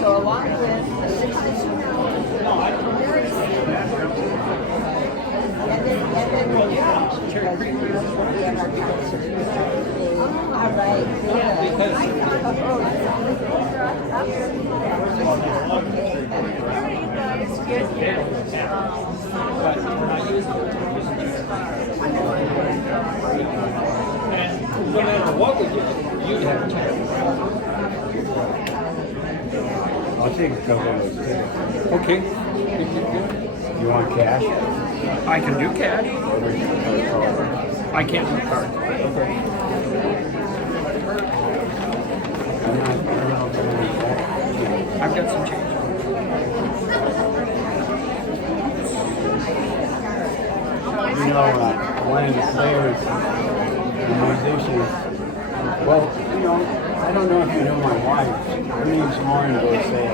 So along with the 62 and then we have our concert. All right. But we're not using it. And no matter what we did, you'd have a chance. I'll take a couple of those tickets. Okay. You want cash? I can do cash. I can't do card. Okay. I'm not going to I've got some change. You know, one of the players, the musicians, well, you know, I don't know if you know my wife. Her name's Lauren Bosay.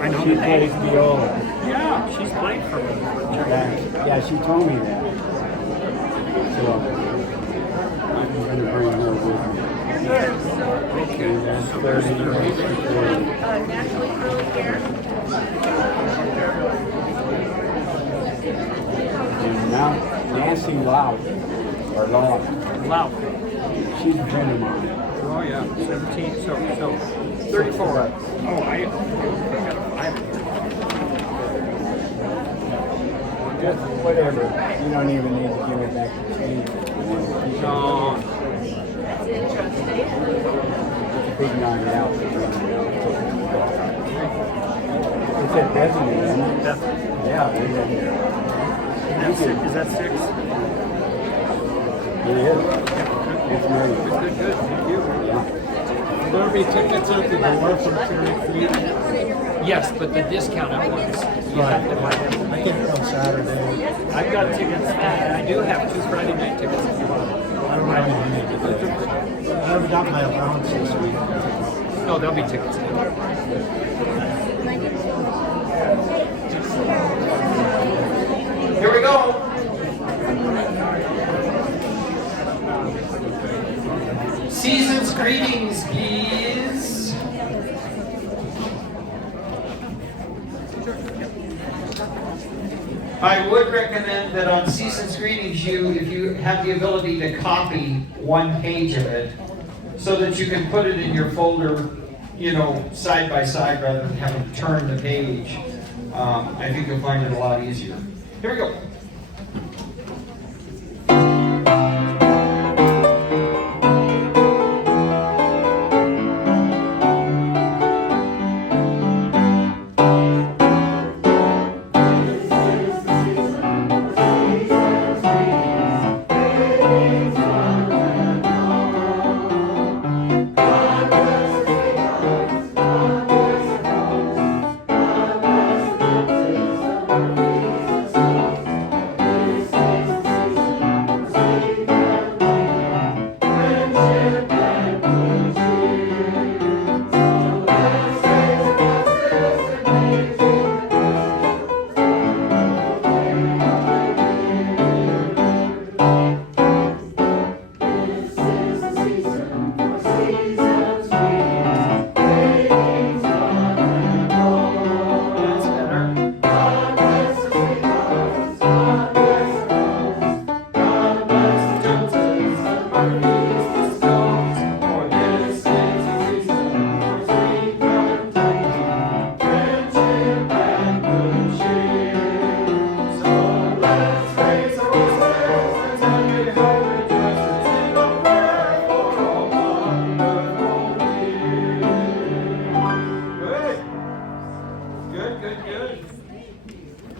I know She the name. plays viola. Yeah, she's played for me. Yeah, she told me that. So, I'm going to bring her with me. Okay. That's So there's 30 minutes to 30. Naturally curly hair. And now, Nancy Lau, or Law, Wow. she's a friend of mine. Oh yeah, 17. So 34. Oh, I got a 5. Just whatever. You don't even need to give it back to change. No. It's a big night out. It's at Bethany, isn't it? Yeah. Is that 6? It is. It's nice. Good. Thank you. Yeah. There'll be tickets at the door from Terry Fleet. Yes, but the discount at once. You have to buy them. I can on Saturday. I've got tickets, and I do have 2 Friday night tickets if you want. I don't have any money to do it. I haven't got my allowance this week. No, there'll be tickets. Here we go. Season's greetings, please. I would recommend that on Season's greetings, if you have the ability to copy one page of it, so that you can put it in your folder, side by side rather than having to turn the page. I think you'll find it a lot easier. Here we go.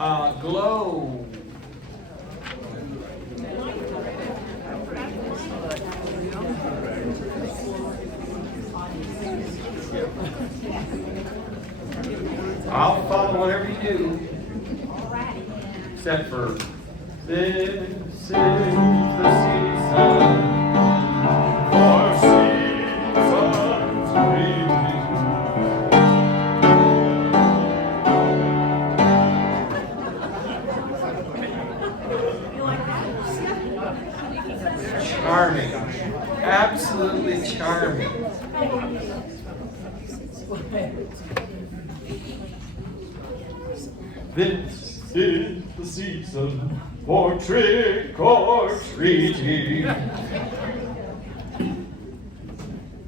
Glow. I'll follow whatever you do. Except for this is the season for seasons greeting. Charming. Absolutely charming. This is the season for trick or treating. I'll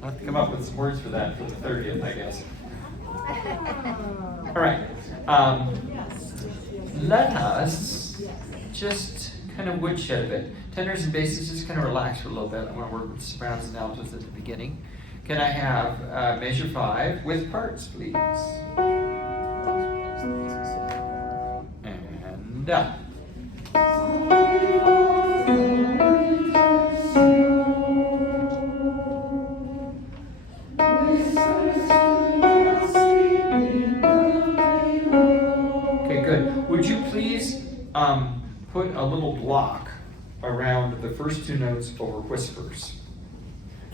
have to come up with some words for that for the 30th, I guess. All right. Let us just kind of woodshed a bit. Tenors and basses, just kind of relax for a little bit. I want to work with sopranos and altos at the beginning. Can I have measure 5 with parts, please? And up. Okay, good. Would you please put a little block around the first 2 notes over whispers?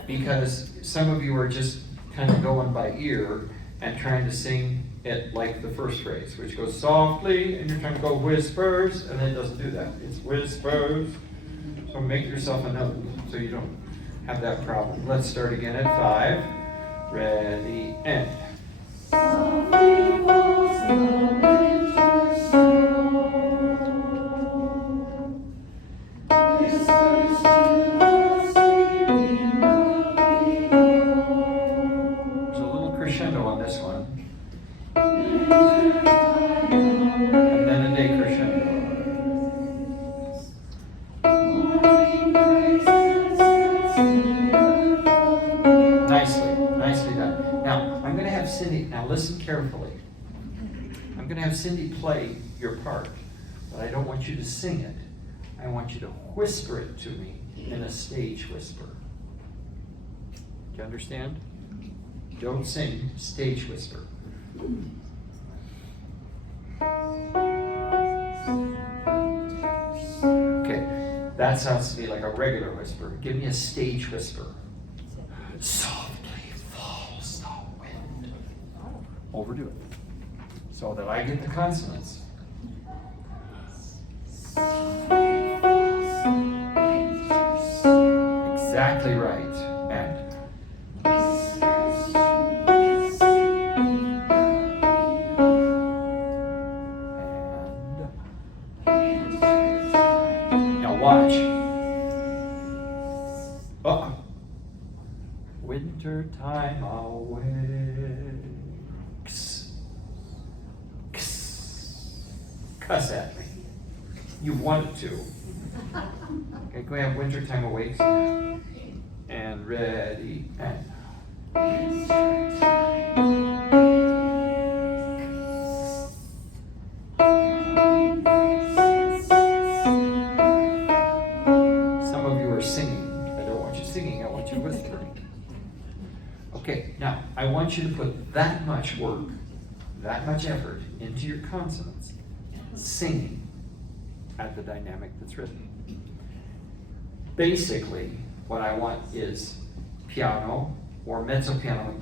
Because some of you are just kind of going by ear and trying to sing it like the first phrase, which goes softly, and you're trying to go whispers, and then it doesn't do that. It's whispers. So make yourself a note so you don't have that problem. Let's start again at 5. Ready, and. Listen carefully. I'm going to have Cindy play your part, but I don't want you to sing it. I want you to whisper it to me in a stage whisper. Do you understand? Don't sing, stage whisper. Okay, that sounds to me like a regular whisper. Give me a stage whisper. Overdo it so that I get the consonants. Exactly right. And now watch. Winter time away. Cuss at me. You wanted to. Okay, can we have Wintertime Awakes? And ready, and. Some of you are singing. I don't want you singing, I want you whispering. Okay, now, I want you to put that much work, that much effort into your consonants. Singing at the dynamic that's written. Basically, what I want is piano or mezzo piano.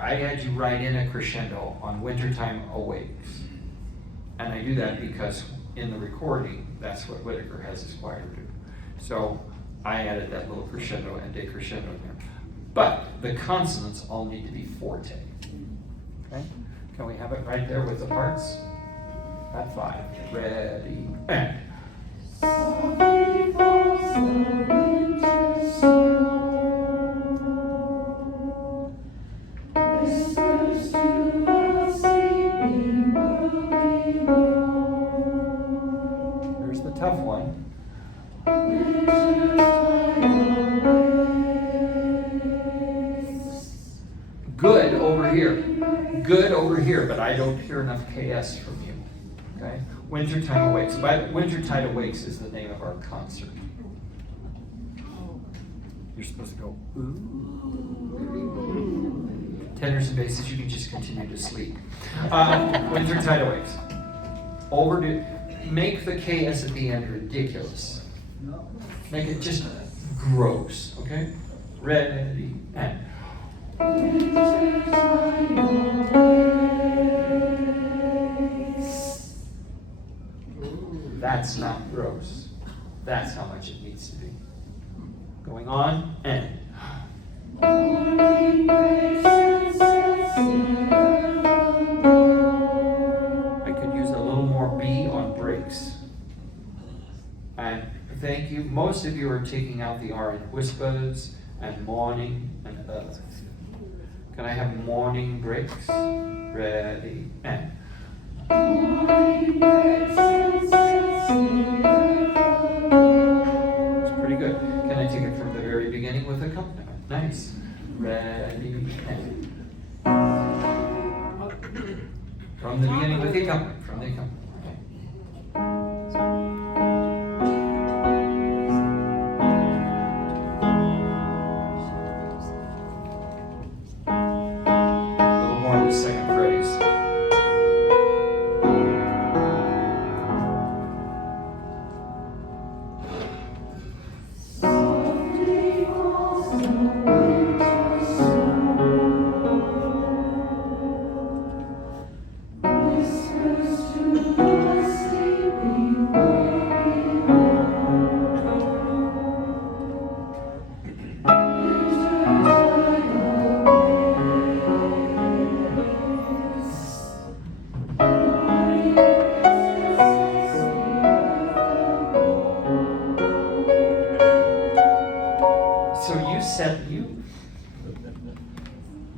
I had you write in a crescendo on Wintertime Awakes. And I do that because in the recording, that's what Whitaker has his choir do. So I added that little crescendo and decrescendo in there. But the consonants all need to be forte. Okay? Can we have it right there with the parts? At 5. Ready, and. Here's the tough one. Good over here. Good over here, but I don't hear enough KS from you. Okay? Wintertime Awakes. But Wintertide Awakes is the name of our concert. You're supposed to go, ooh. Tenors and basses, you can just continue to sleep. Wintertide Awakes. Overdo. Make the KS at the end ridiculous. Make it just gross, okay? Ready, and. That's not gross. That's how much it needs to be. Going on, and. I could use a little more B on breaks. And thank you. Most of you are taking out the R in whispers and morning and earth. Can I have morning breaks? Ready, and. It's pretty good. Can I take it from the very beginning with accompaniment? Nice. Ready, and. From the beginning with the accompaniment. From the accompaniment.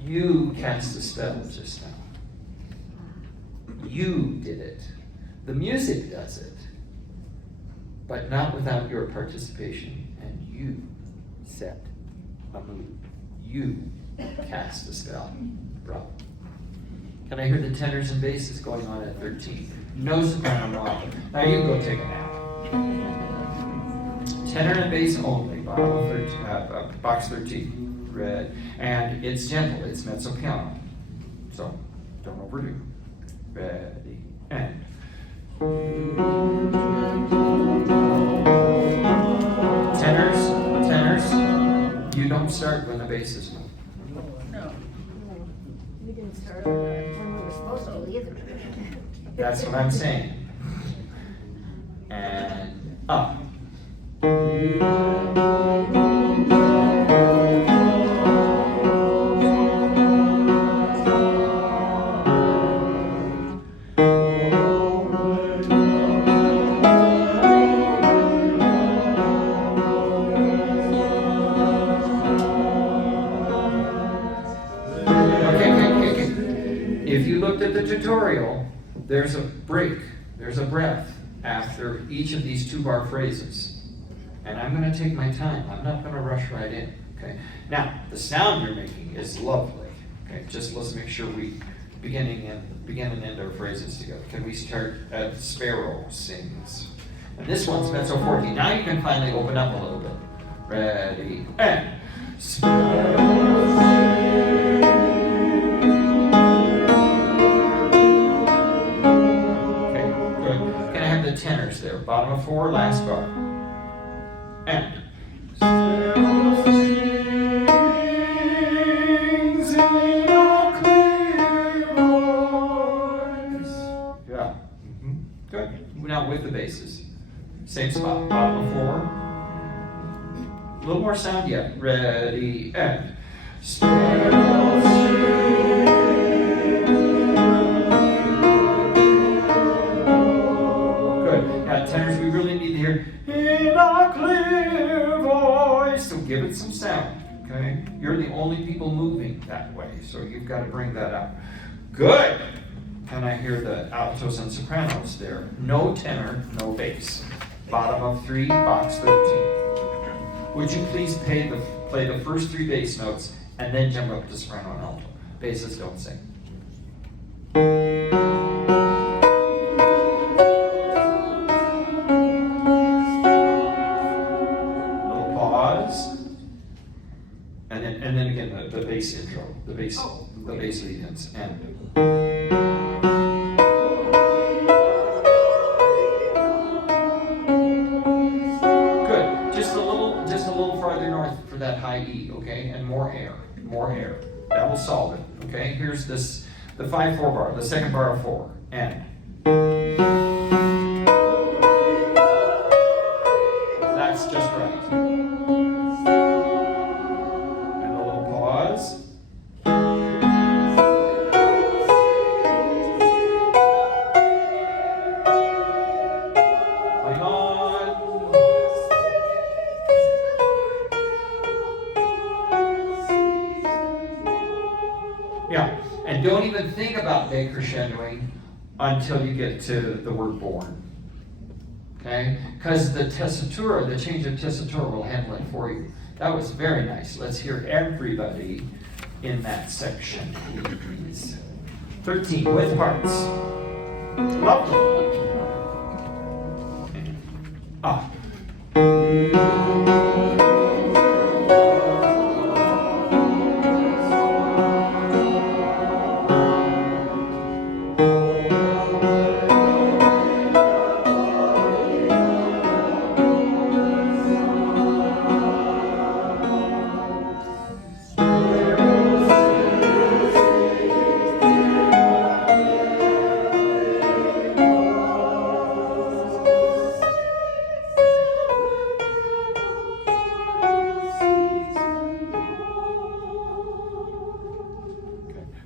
You cast the spell just now. You did it. The music does it, but not without your participation. And you set a mood. You cast the spell. Bravo. Can I hear the tenors and basses going on at 13? No soprano, no alto. Now you can go take a nap. Tenor and bass only, box 13. Red, and it's gentle, it's mezzo piano. So don't overdo. Ready, and. Tenors, you don't start when the basses move. No. We didn't start when we were supposed to either. That's what I'm saying. And up. If you looked at the tutorial, there's a break, there's a breath after each of these 2-bar phrases. And I'm going to take my time. I'm not going to rush right in. Okay. Now, the sound you're making is lovely. Okay. Just let's make sure we begin and end our phrases together. Can we start at Sparrow sings? And this one's mezzo forte. Now you can finally open up a little bit. Ready, and Sparrow tenors there. Bottom of 4, last bar. And. Sings in a clear voice. Yeah. Good. Now with the basses. Same spot. Bottom of 4. A little more sound yet. Ready, and. Sparrows tenors, we really need to hear in a clear voice. So give it some sound, okay? You're the only people moving that way, so you've got to bring that up. Good. Can I hear the altos and sopranos there? No tenor, no bass. Bottom of 3, box 13. Would you please play the first 3 bass notes and then jump up to soprano and alto? Basses don't sing. the bass lead-ins, and. Good, just a little farther north for that high E, okay, and more air. That will solve it, okay? Here's this, the 5/4 bar, the second bar of 4, and. That's just right. And a little pause. Hang on. Yeah, and don't even think about decrescendoing until you get to the word born. Okay? Because the tessitura, the change of tessitura will handle it for you. That was very nice. Let's hear everybody in that section, please. 13, with parts. Lovely. Ah.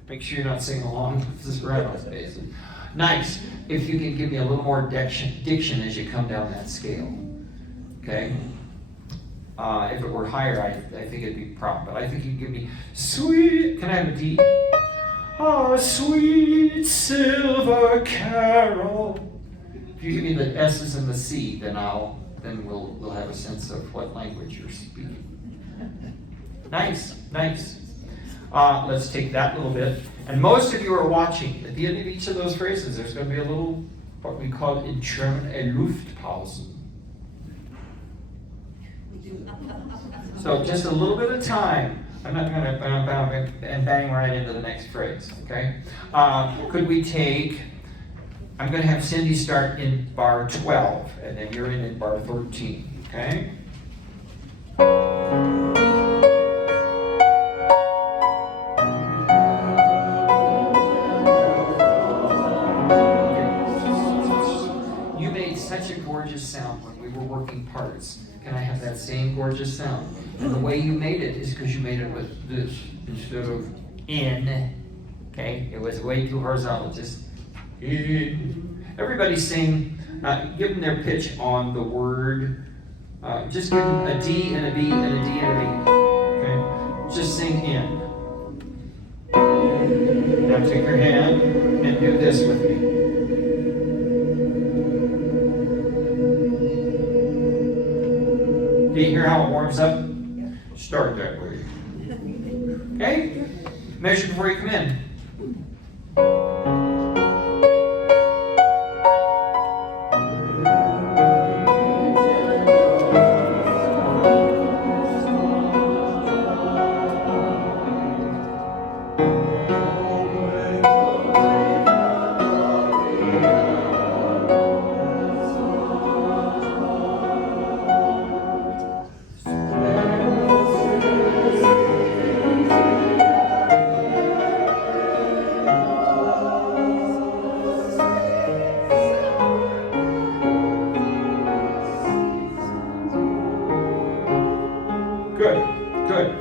Make sure you're not singing along with the sopranos, basically. Nice. If you can give me a little more diction as you come down that scale. Okay? If it were higher, I think it'd be prompt, but I think you can give me sweet. Can I have a D? Ah, sweet silver carol. If you give me the S's and the C, then we'll have a sense of what language you're speaking. Nice. Let's take that little bit. And most of you are watching. At the end of each of those phrases, there's going to be a little, what we call in German, a Luftpause. So just a little bit of time. I'm not going to bang right into the next phrase, okay? Could we take, I'm going to have Cindy start in bar 12, and then you're in bar 13, okay? Such a gorgeous sound when we were working parts. Can I have that same gorgeous sound? And the way you made it is because you made it with this instead of in. Okay? It was way too horizontal. Just in. Everybody sing. Give them their pitch on the word. Just give them a D and a B and a D and a B. Okay? Just sing in. Now take your hand and do this with me. Do you hear how it warms up? Start that way. Okay? Measure before you come in. Good.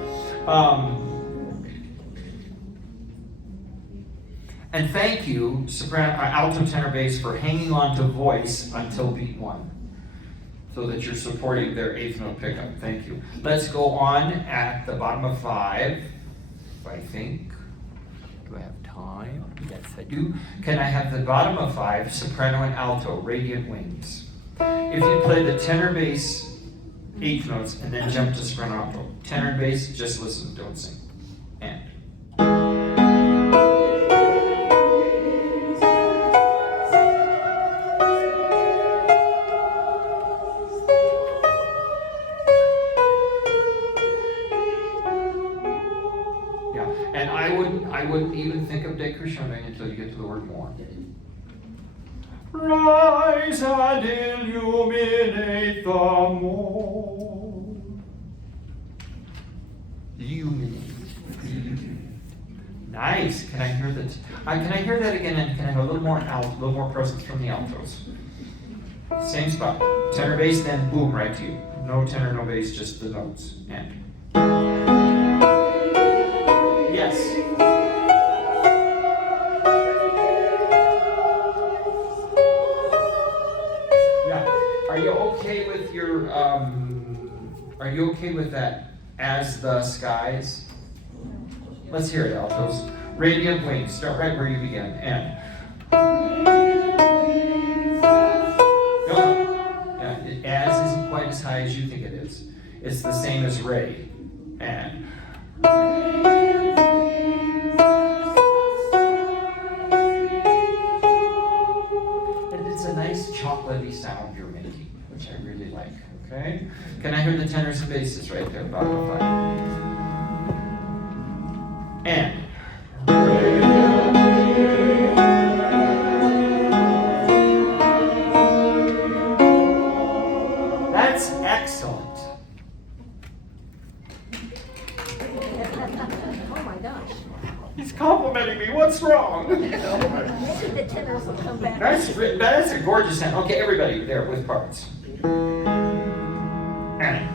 And thank you, soprano, alto, tenor, bass, for hanging on to voice until beat 1, so that you're supporting their 8th note pickup. Thank you. Let's go on at the bottom of 5, I think. Do I have time? Yes, I do. Can I have the bottom of 5, soprano and alto, radiant wings? If you play the tenor, bass, 8th notes, and then jump to soprano, alto. Tenor and bass, just listen, don't sing. And. And I would decrescendoing until you get to the word more. Rise and illuminate the morn. Illuminate. Nice. Can I hear that? Can I hear that again? And can I have a little more a little more presence from the altos? Same spot. Tenor bass, then boom, right to you. No tenor, no bass, just the notes. And yes. Yeah. Are you okay with your? Are you okay with that? As the skies. Let's hear it, altos. Radiant wings. Start right where you began. And. As isn't quite as high as you think it is. It's the same as Ray. And. And it's a nice chocolatey sound you're making, which I really like. Okay? Can I hear the tenors and basses right there? Bottom of 5. And. That's excellent. Oh my gosh. He's complimenting me. What's wrong? Maybe the tenors will come back. That's a gorgeous sound. Okay, everybody there with parts. And.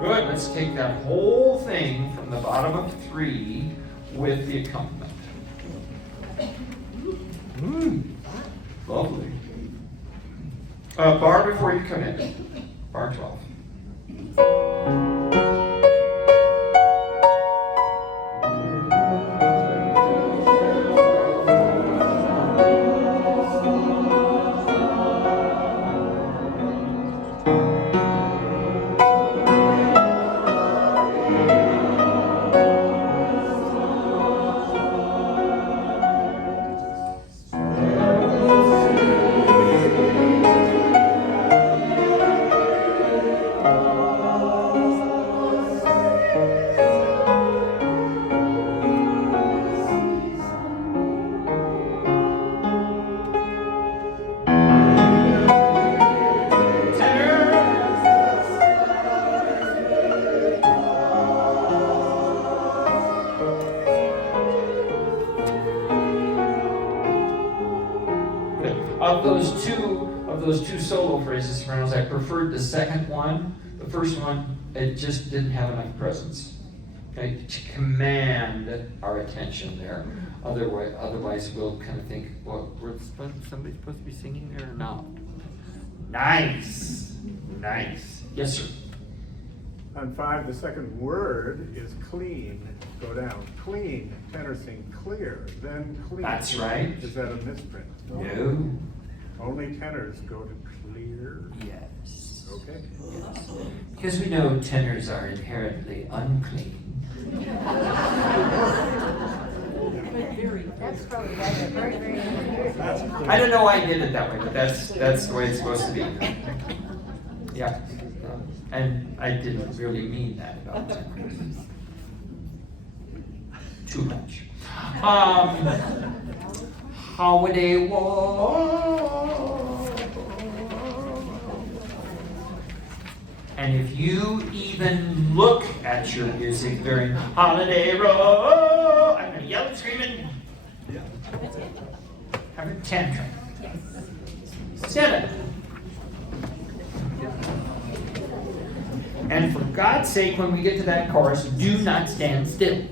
Good. Let's take that whole thing from the bottom of 3 with the accompaniment. Lovely. Bar before you come in. Bar 12. Of those two solo phrases, sopranos, I preferred the second one. The first one, it just didn't have enough presence. Okay, to command our attention there. Otherwise, we'll kind of think, well, somebody supposed to be singing there or not? Nice, nice. Yes, sir. On 5, the second word is clean. Go down. Clean. Tenor sing clear, then clean. That's right. Is that a misprint? No. Only tenors go to clear. Yes. Okay. Yes. Because we know tenors are inherently unclean. That's probably very, very good. I don't know why I did it that way, but that's the way it's supposed to be. Yeah. And I didn't really mean that about tenors. Too much. Holiday Walk. And if you even look at your music during Holiday Road, I'm gonna yell and scream and have a tantrum. 7. And for God's sake, when we get to that chorus, do not stand still.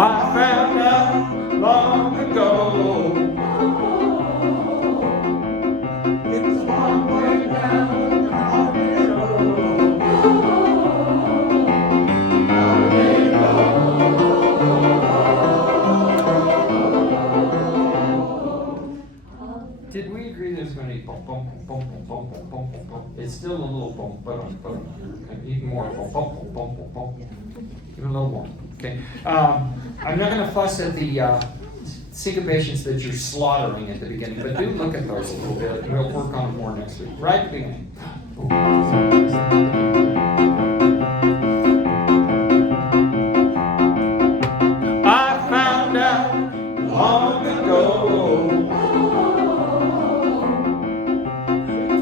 I found out long ago it's one way down the highway road. bum, bum, bum, bum, bum, bum, bum, bum, bum. It's still a little bum, and even more bum, bum, bum, bum, bum, bum. Even a little more. Okay. I'm not going to fuss at the syncopations that you're slaughtering at the beginning, but do look at those a little bit, and we'll work on it more next week. Right at the beginning. I found out long ago,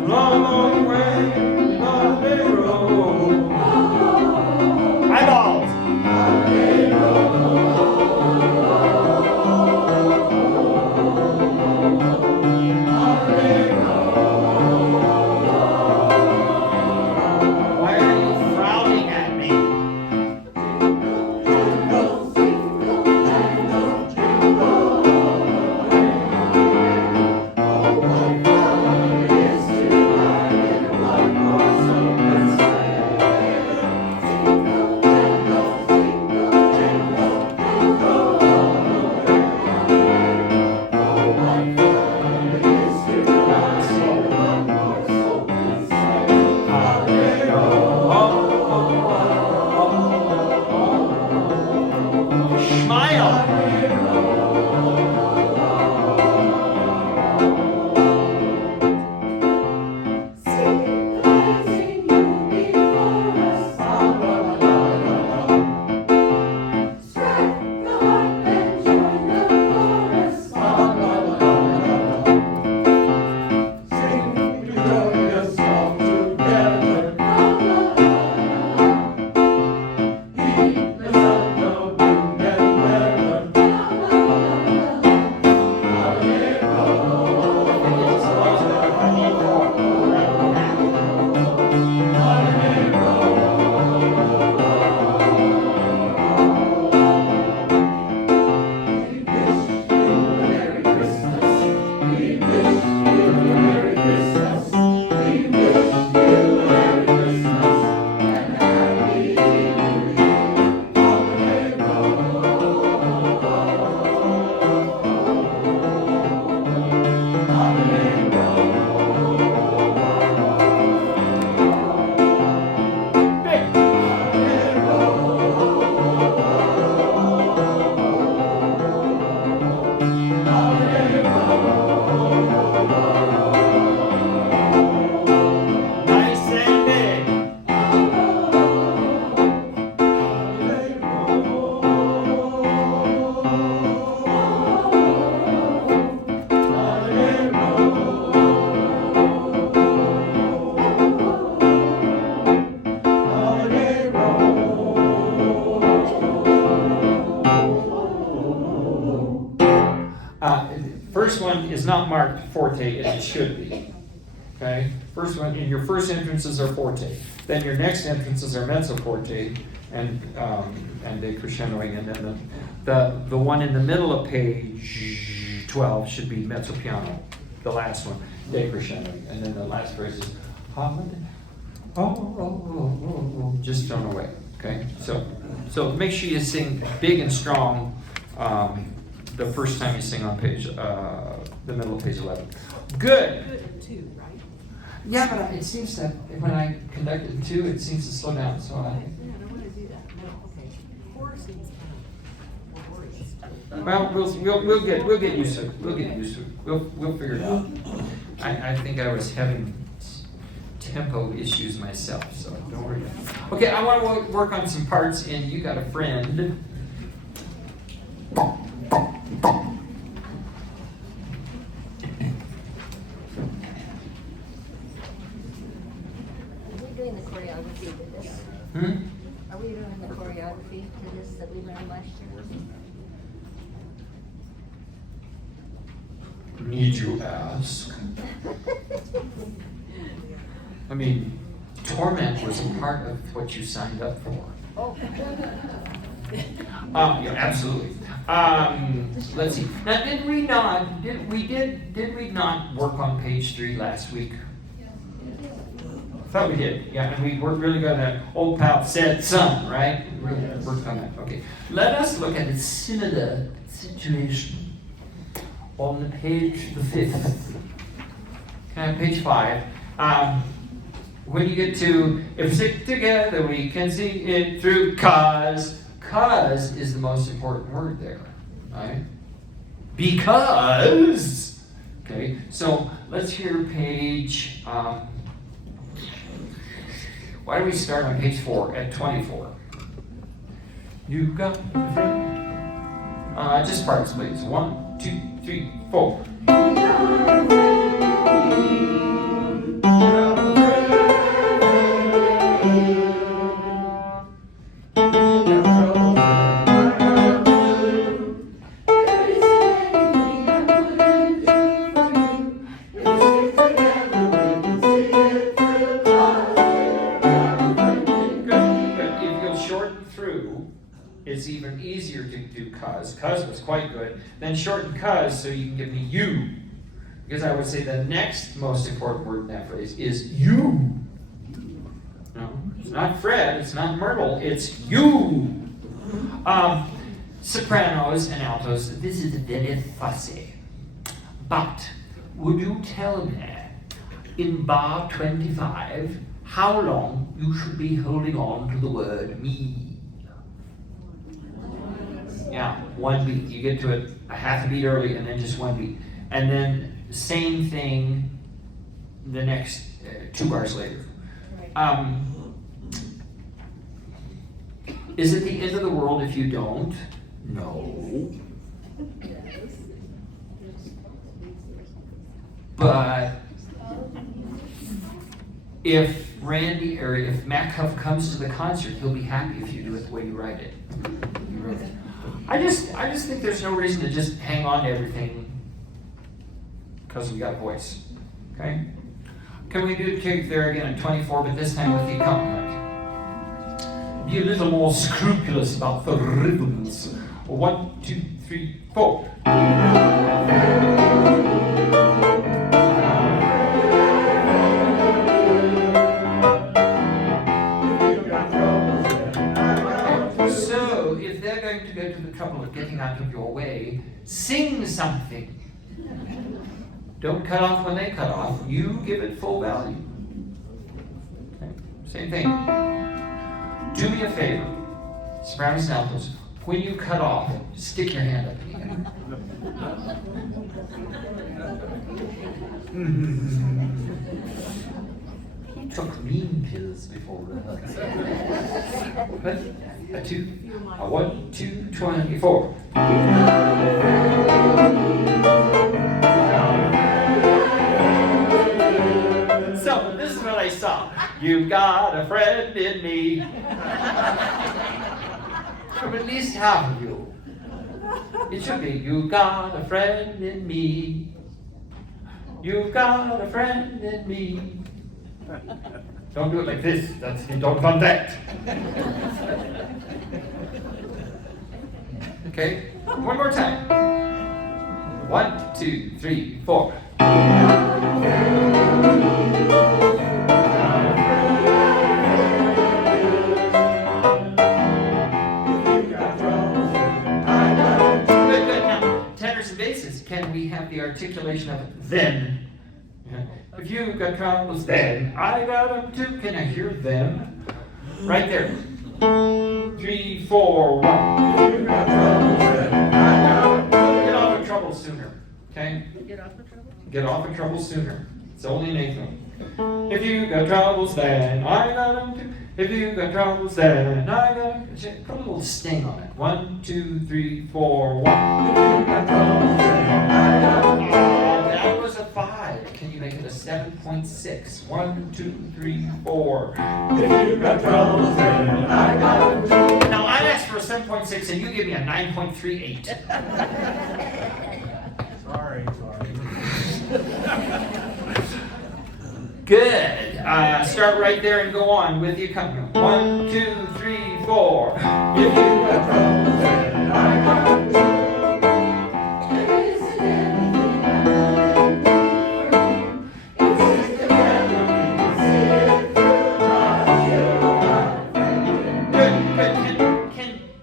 long, long way on the road. Eyeballs. Why are you frowning at me? First one is not marked forte, and it should be. Okay? First one, your first entrances are forte. Then your next entrances are mezzo forte and decrescendoing, and then the one in the middle of page 12 should be mezzo piano. The last one, decrescendoing, and then the last phrase is just thrown away. Okay? So make sure you sing big and strong. The first time you sing on page, the middle of page 11. Good. Good at 2, right? Yeah, but it seems that when I conduct it in 2, it seems to slow down. So Yeah, I don't want to do that. No, okay. 4 seems kind of laborious. we'll get used to it. We'll get used to it. We'll figure it out. I think I was having tempo issues myself, so don't worry. Okay, I want to work on some parts in You Got a Friend. Doing the choreography to this? Are we doing the choreography to this that we learned last year? Need you ask? I mean, torment was a part of what you signed up for. Oh. Yeah, absolutely. Let's see. Now, did we not work on page 3 last week? I thought we did. Yeah, and we worked really good on that. Old pal said son, right? We worked on that. Okay. Let us look at a similar situation on page the 5th. Page 5. When you get to, if we stick together, we can see it through, cause is the most important word there, right? Because, okay, so let's hear page, why don't we start on page 4 at 24? You got a friend. Just parts, please. 1, 2, 3, 4. It's even easier to do cause. Cause was quite good. Then shorten cause so you can give me you. Because I would say the next most important word in that phrase is you. No, it's not Fred, it's not Myrtle, it's you. Sopranos and altos, this is very fussy. But would you tell me in bar 25 how long you should be holding on to the word me? Yeah, 1 beat. You get to it a half a beat early and then just 1 beat. And then same thing the next 2 bars later. Is it the end of the world if you don't? No. But if Randy or if Matt Huff comes to the concert, he'll be happy if you do it the way you write it. You wrote it. I just think there's no reason to just hang on to everything because we got a voice. Okay? Can we do take there again at 24, but this time with the accompaniment? Be a little more scrupulous about the rhythms. 1, 2, 3, 4. So, if they're going to go to the trouble of getting out of your way, sing something. Don't cut off when they cut off. You give it full value. Okay? Same thing. Do me a favor, sopranos and altos. When you cut off, stick your hand up again. He took mean pills before rehearsal. A 2, a 1, 2, 24. So this is what I saw. You've got a friend in me. From at least half of you. It should be, you've got a friend in me. You've got a friend in me. Don't do it like this. That's, you don't want that. Okay, one more time. 1, 2, 3, 4. Can we have the articulation of then? If you've got troubles, then I got them too. Can I hear them? Right there. 3, 4, 1. You've got troubles, then I got them. Get off of trouble sooner. Okay? Get off the trouble? Get off of trouble sooner. It's only an eighth one. If you got troubles, then I got them too. If you got troubles, then I got them. Put a little sting on it. 1, 2, 3, 4, 1. If you got troubles, then I got them. That was a 5. Can you make it a 7.6? 1, 2, 3, 4. If you got troubles, then I got them. Now I asked for a 7.6 and you give me a 9.38. Sorry. Good. Start right there and go on with the accompaniment. 1, 2, 3, 4. If you got troubles, then I got them.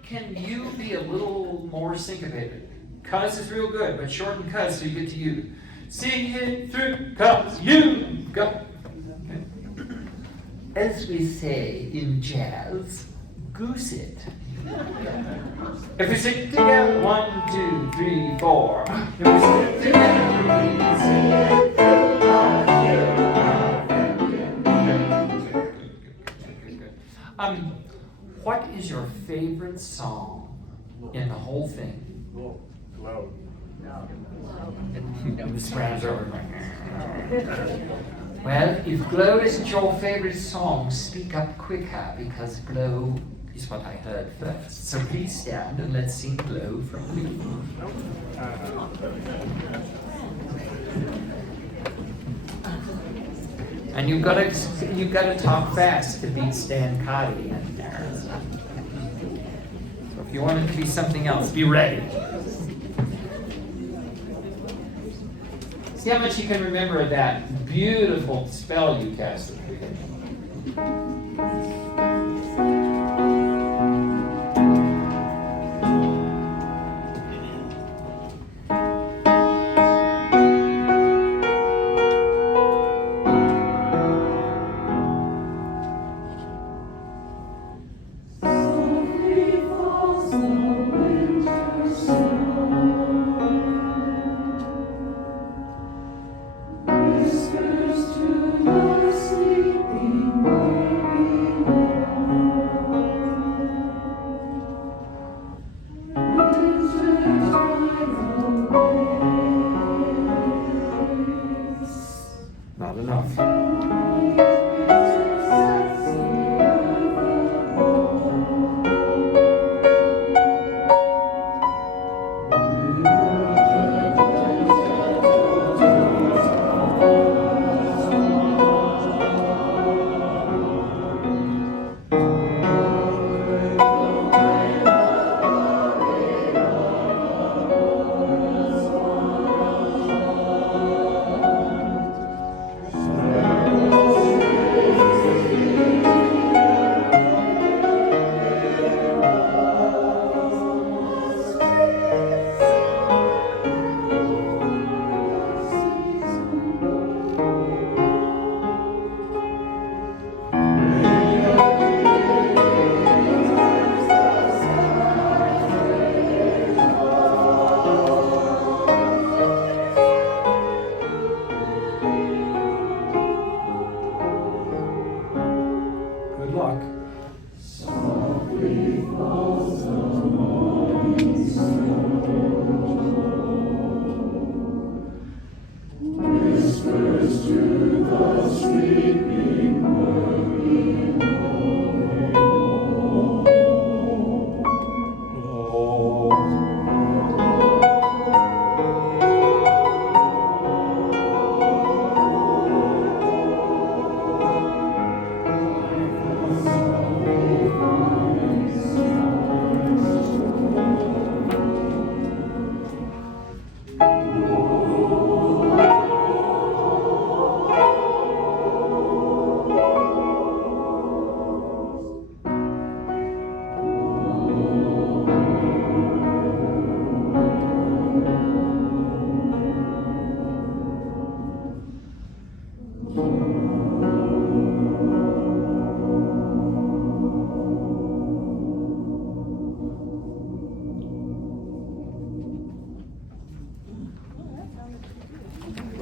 Can you be a little more syncopated? Cuz is real good, but shorten cuz so you get to you. sing it through, 'cause you got. As we say in jazz, goose it. If we sing together, 1, 2, 3, 4. If we sing together, we can sing it through, 'cause you're my friend. What is your favorite song in the whole thing? Glow. Miss Brown's over. Well, if Glow isn't your favorite song, speak up quicker, because Glow is what I heard first. So please stand and let's sing Glow from the beginning. And you've got to talk fast to beat Stan Cotty in there. So if you want it to be something else, be ready. See how much you can remember of that beautiful spell you cast at the beginning. Not enough. Good luck.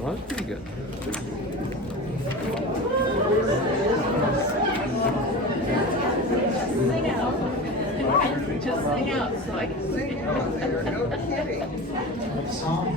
Well, that's pretty good. Sing out. Just sing out so I can sing out there. No kidding. What song?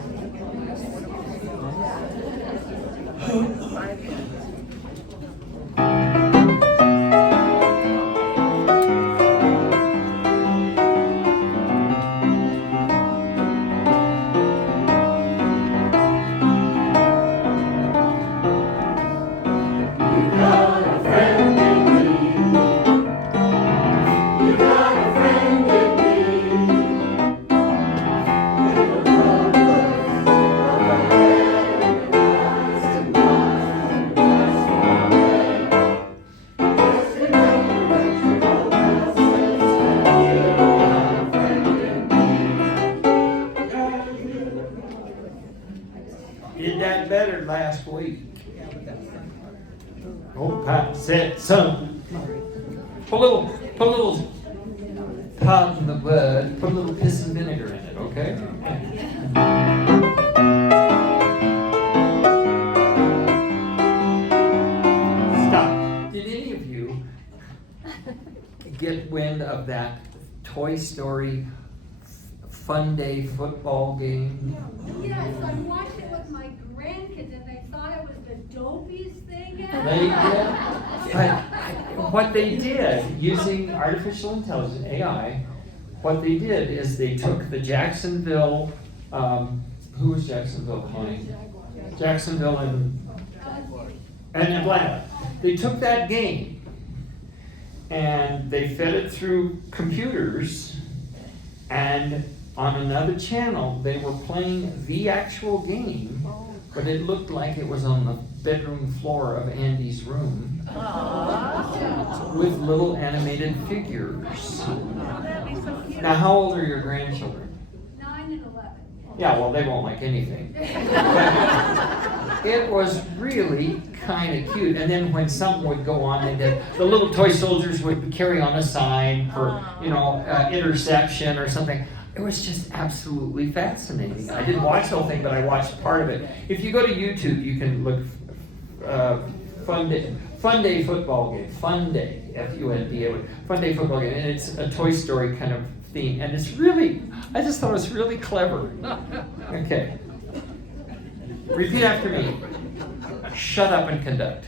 did that better last week. Oh, Pat said son. Put a little pardon the word, put a little piss and vinegar in it, okay? Stop. Did any of you get wind of that Toy Story Fun Day football game? Yes, I watched it with my grandkids and they thought it was the dopiest thing ever. They did. But what they did, using artificial intelligence, AI, what they did is they took the Jacksonville, who was Jacksonville playing? Jacksonville and Atlanta. They took that game and they fed it through computers, and on another channel they were playing the actual game, but it looked like it was on the bedroom floor of Andy's room with little animated figures. Now, how old are your grandchildren? 9 and 11. Yeah, well, they won't like anything. It was really kind of cute. And then when something would go on, the little toy soldiers would carry on a sign for, interception or something. It was just absolutely fascinating. I didn't watch the whole thing, but I watched part of it. If you go to YouTube, you can look Fun Day football game. Fun Day, F-U-N-D-A, Fun Day football game, and it's a Toy Story kind of theme, and it's really, I just thought it was really clever. Okay. Repeat after me. Shut up and conduct.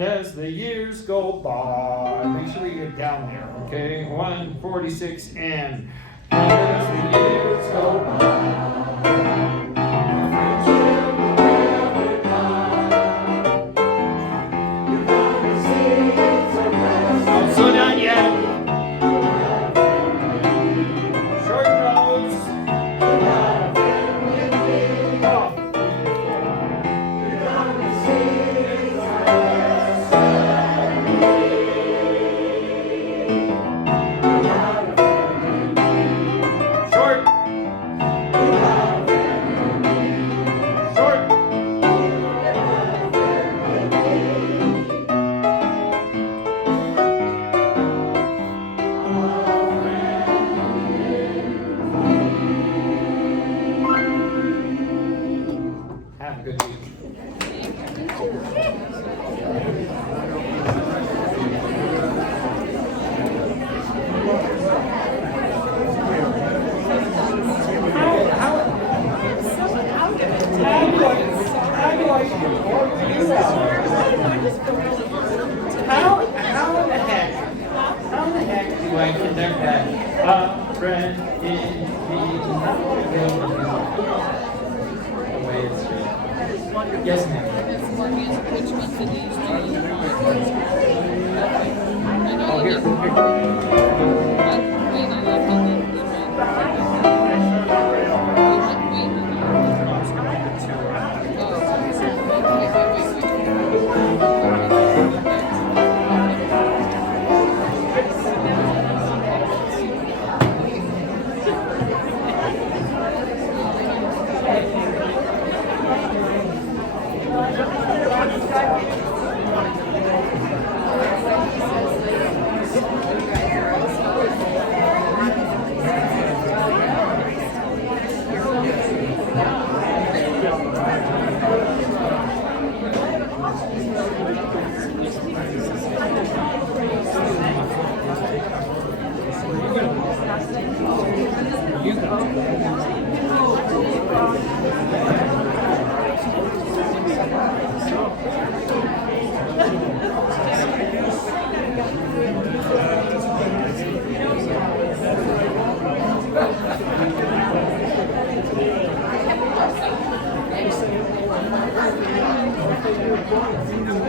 As the years go by, make sure we get down there, okay? 146 and as the years go by. Not so done yet. Short nose. Have a good week. How in the heck do I conduct that? A friend in the way it's written. Yes, ma'am. Oh, here. Thank you.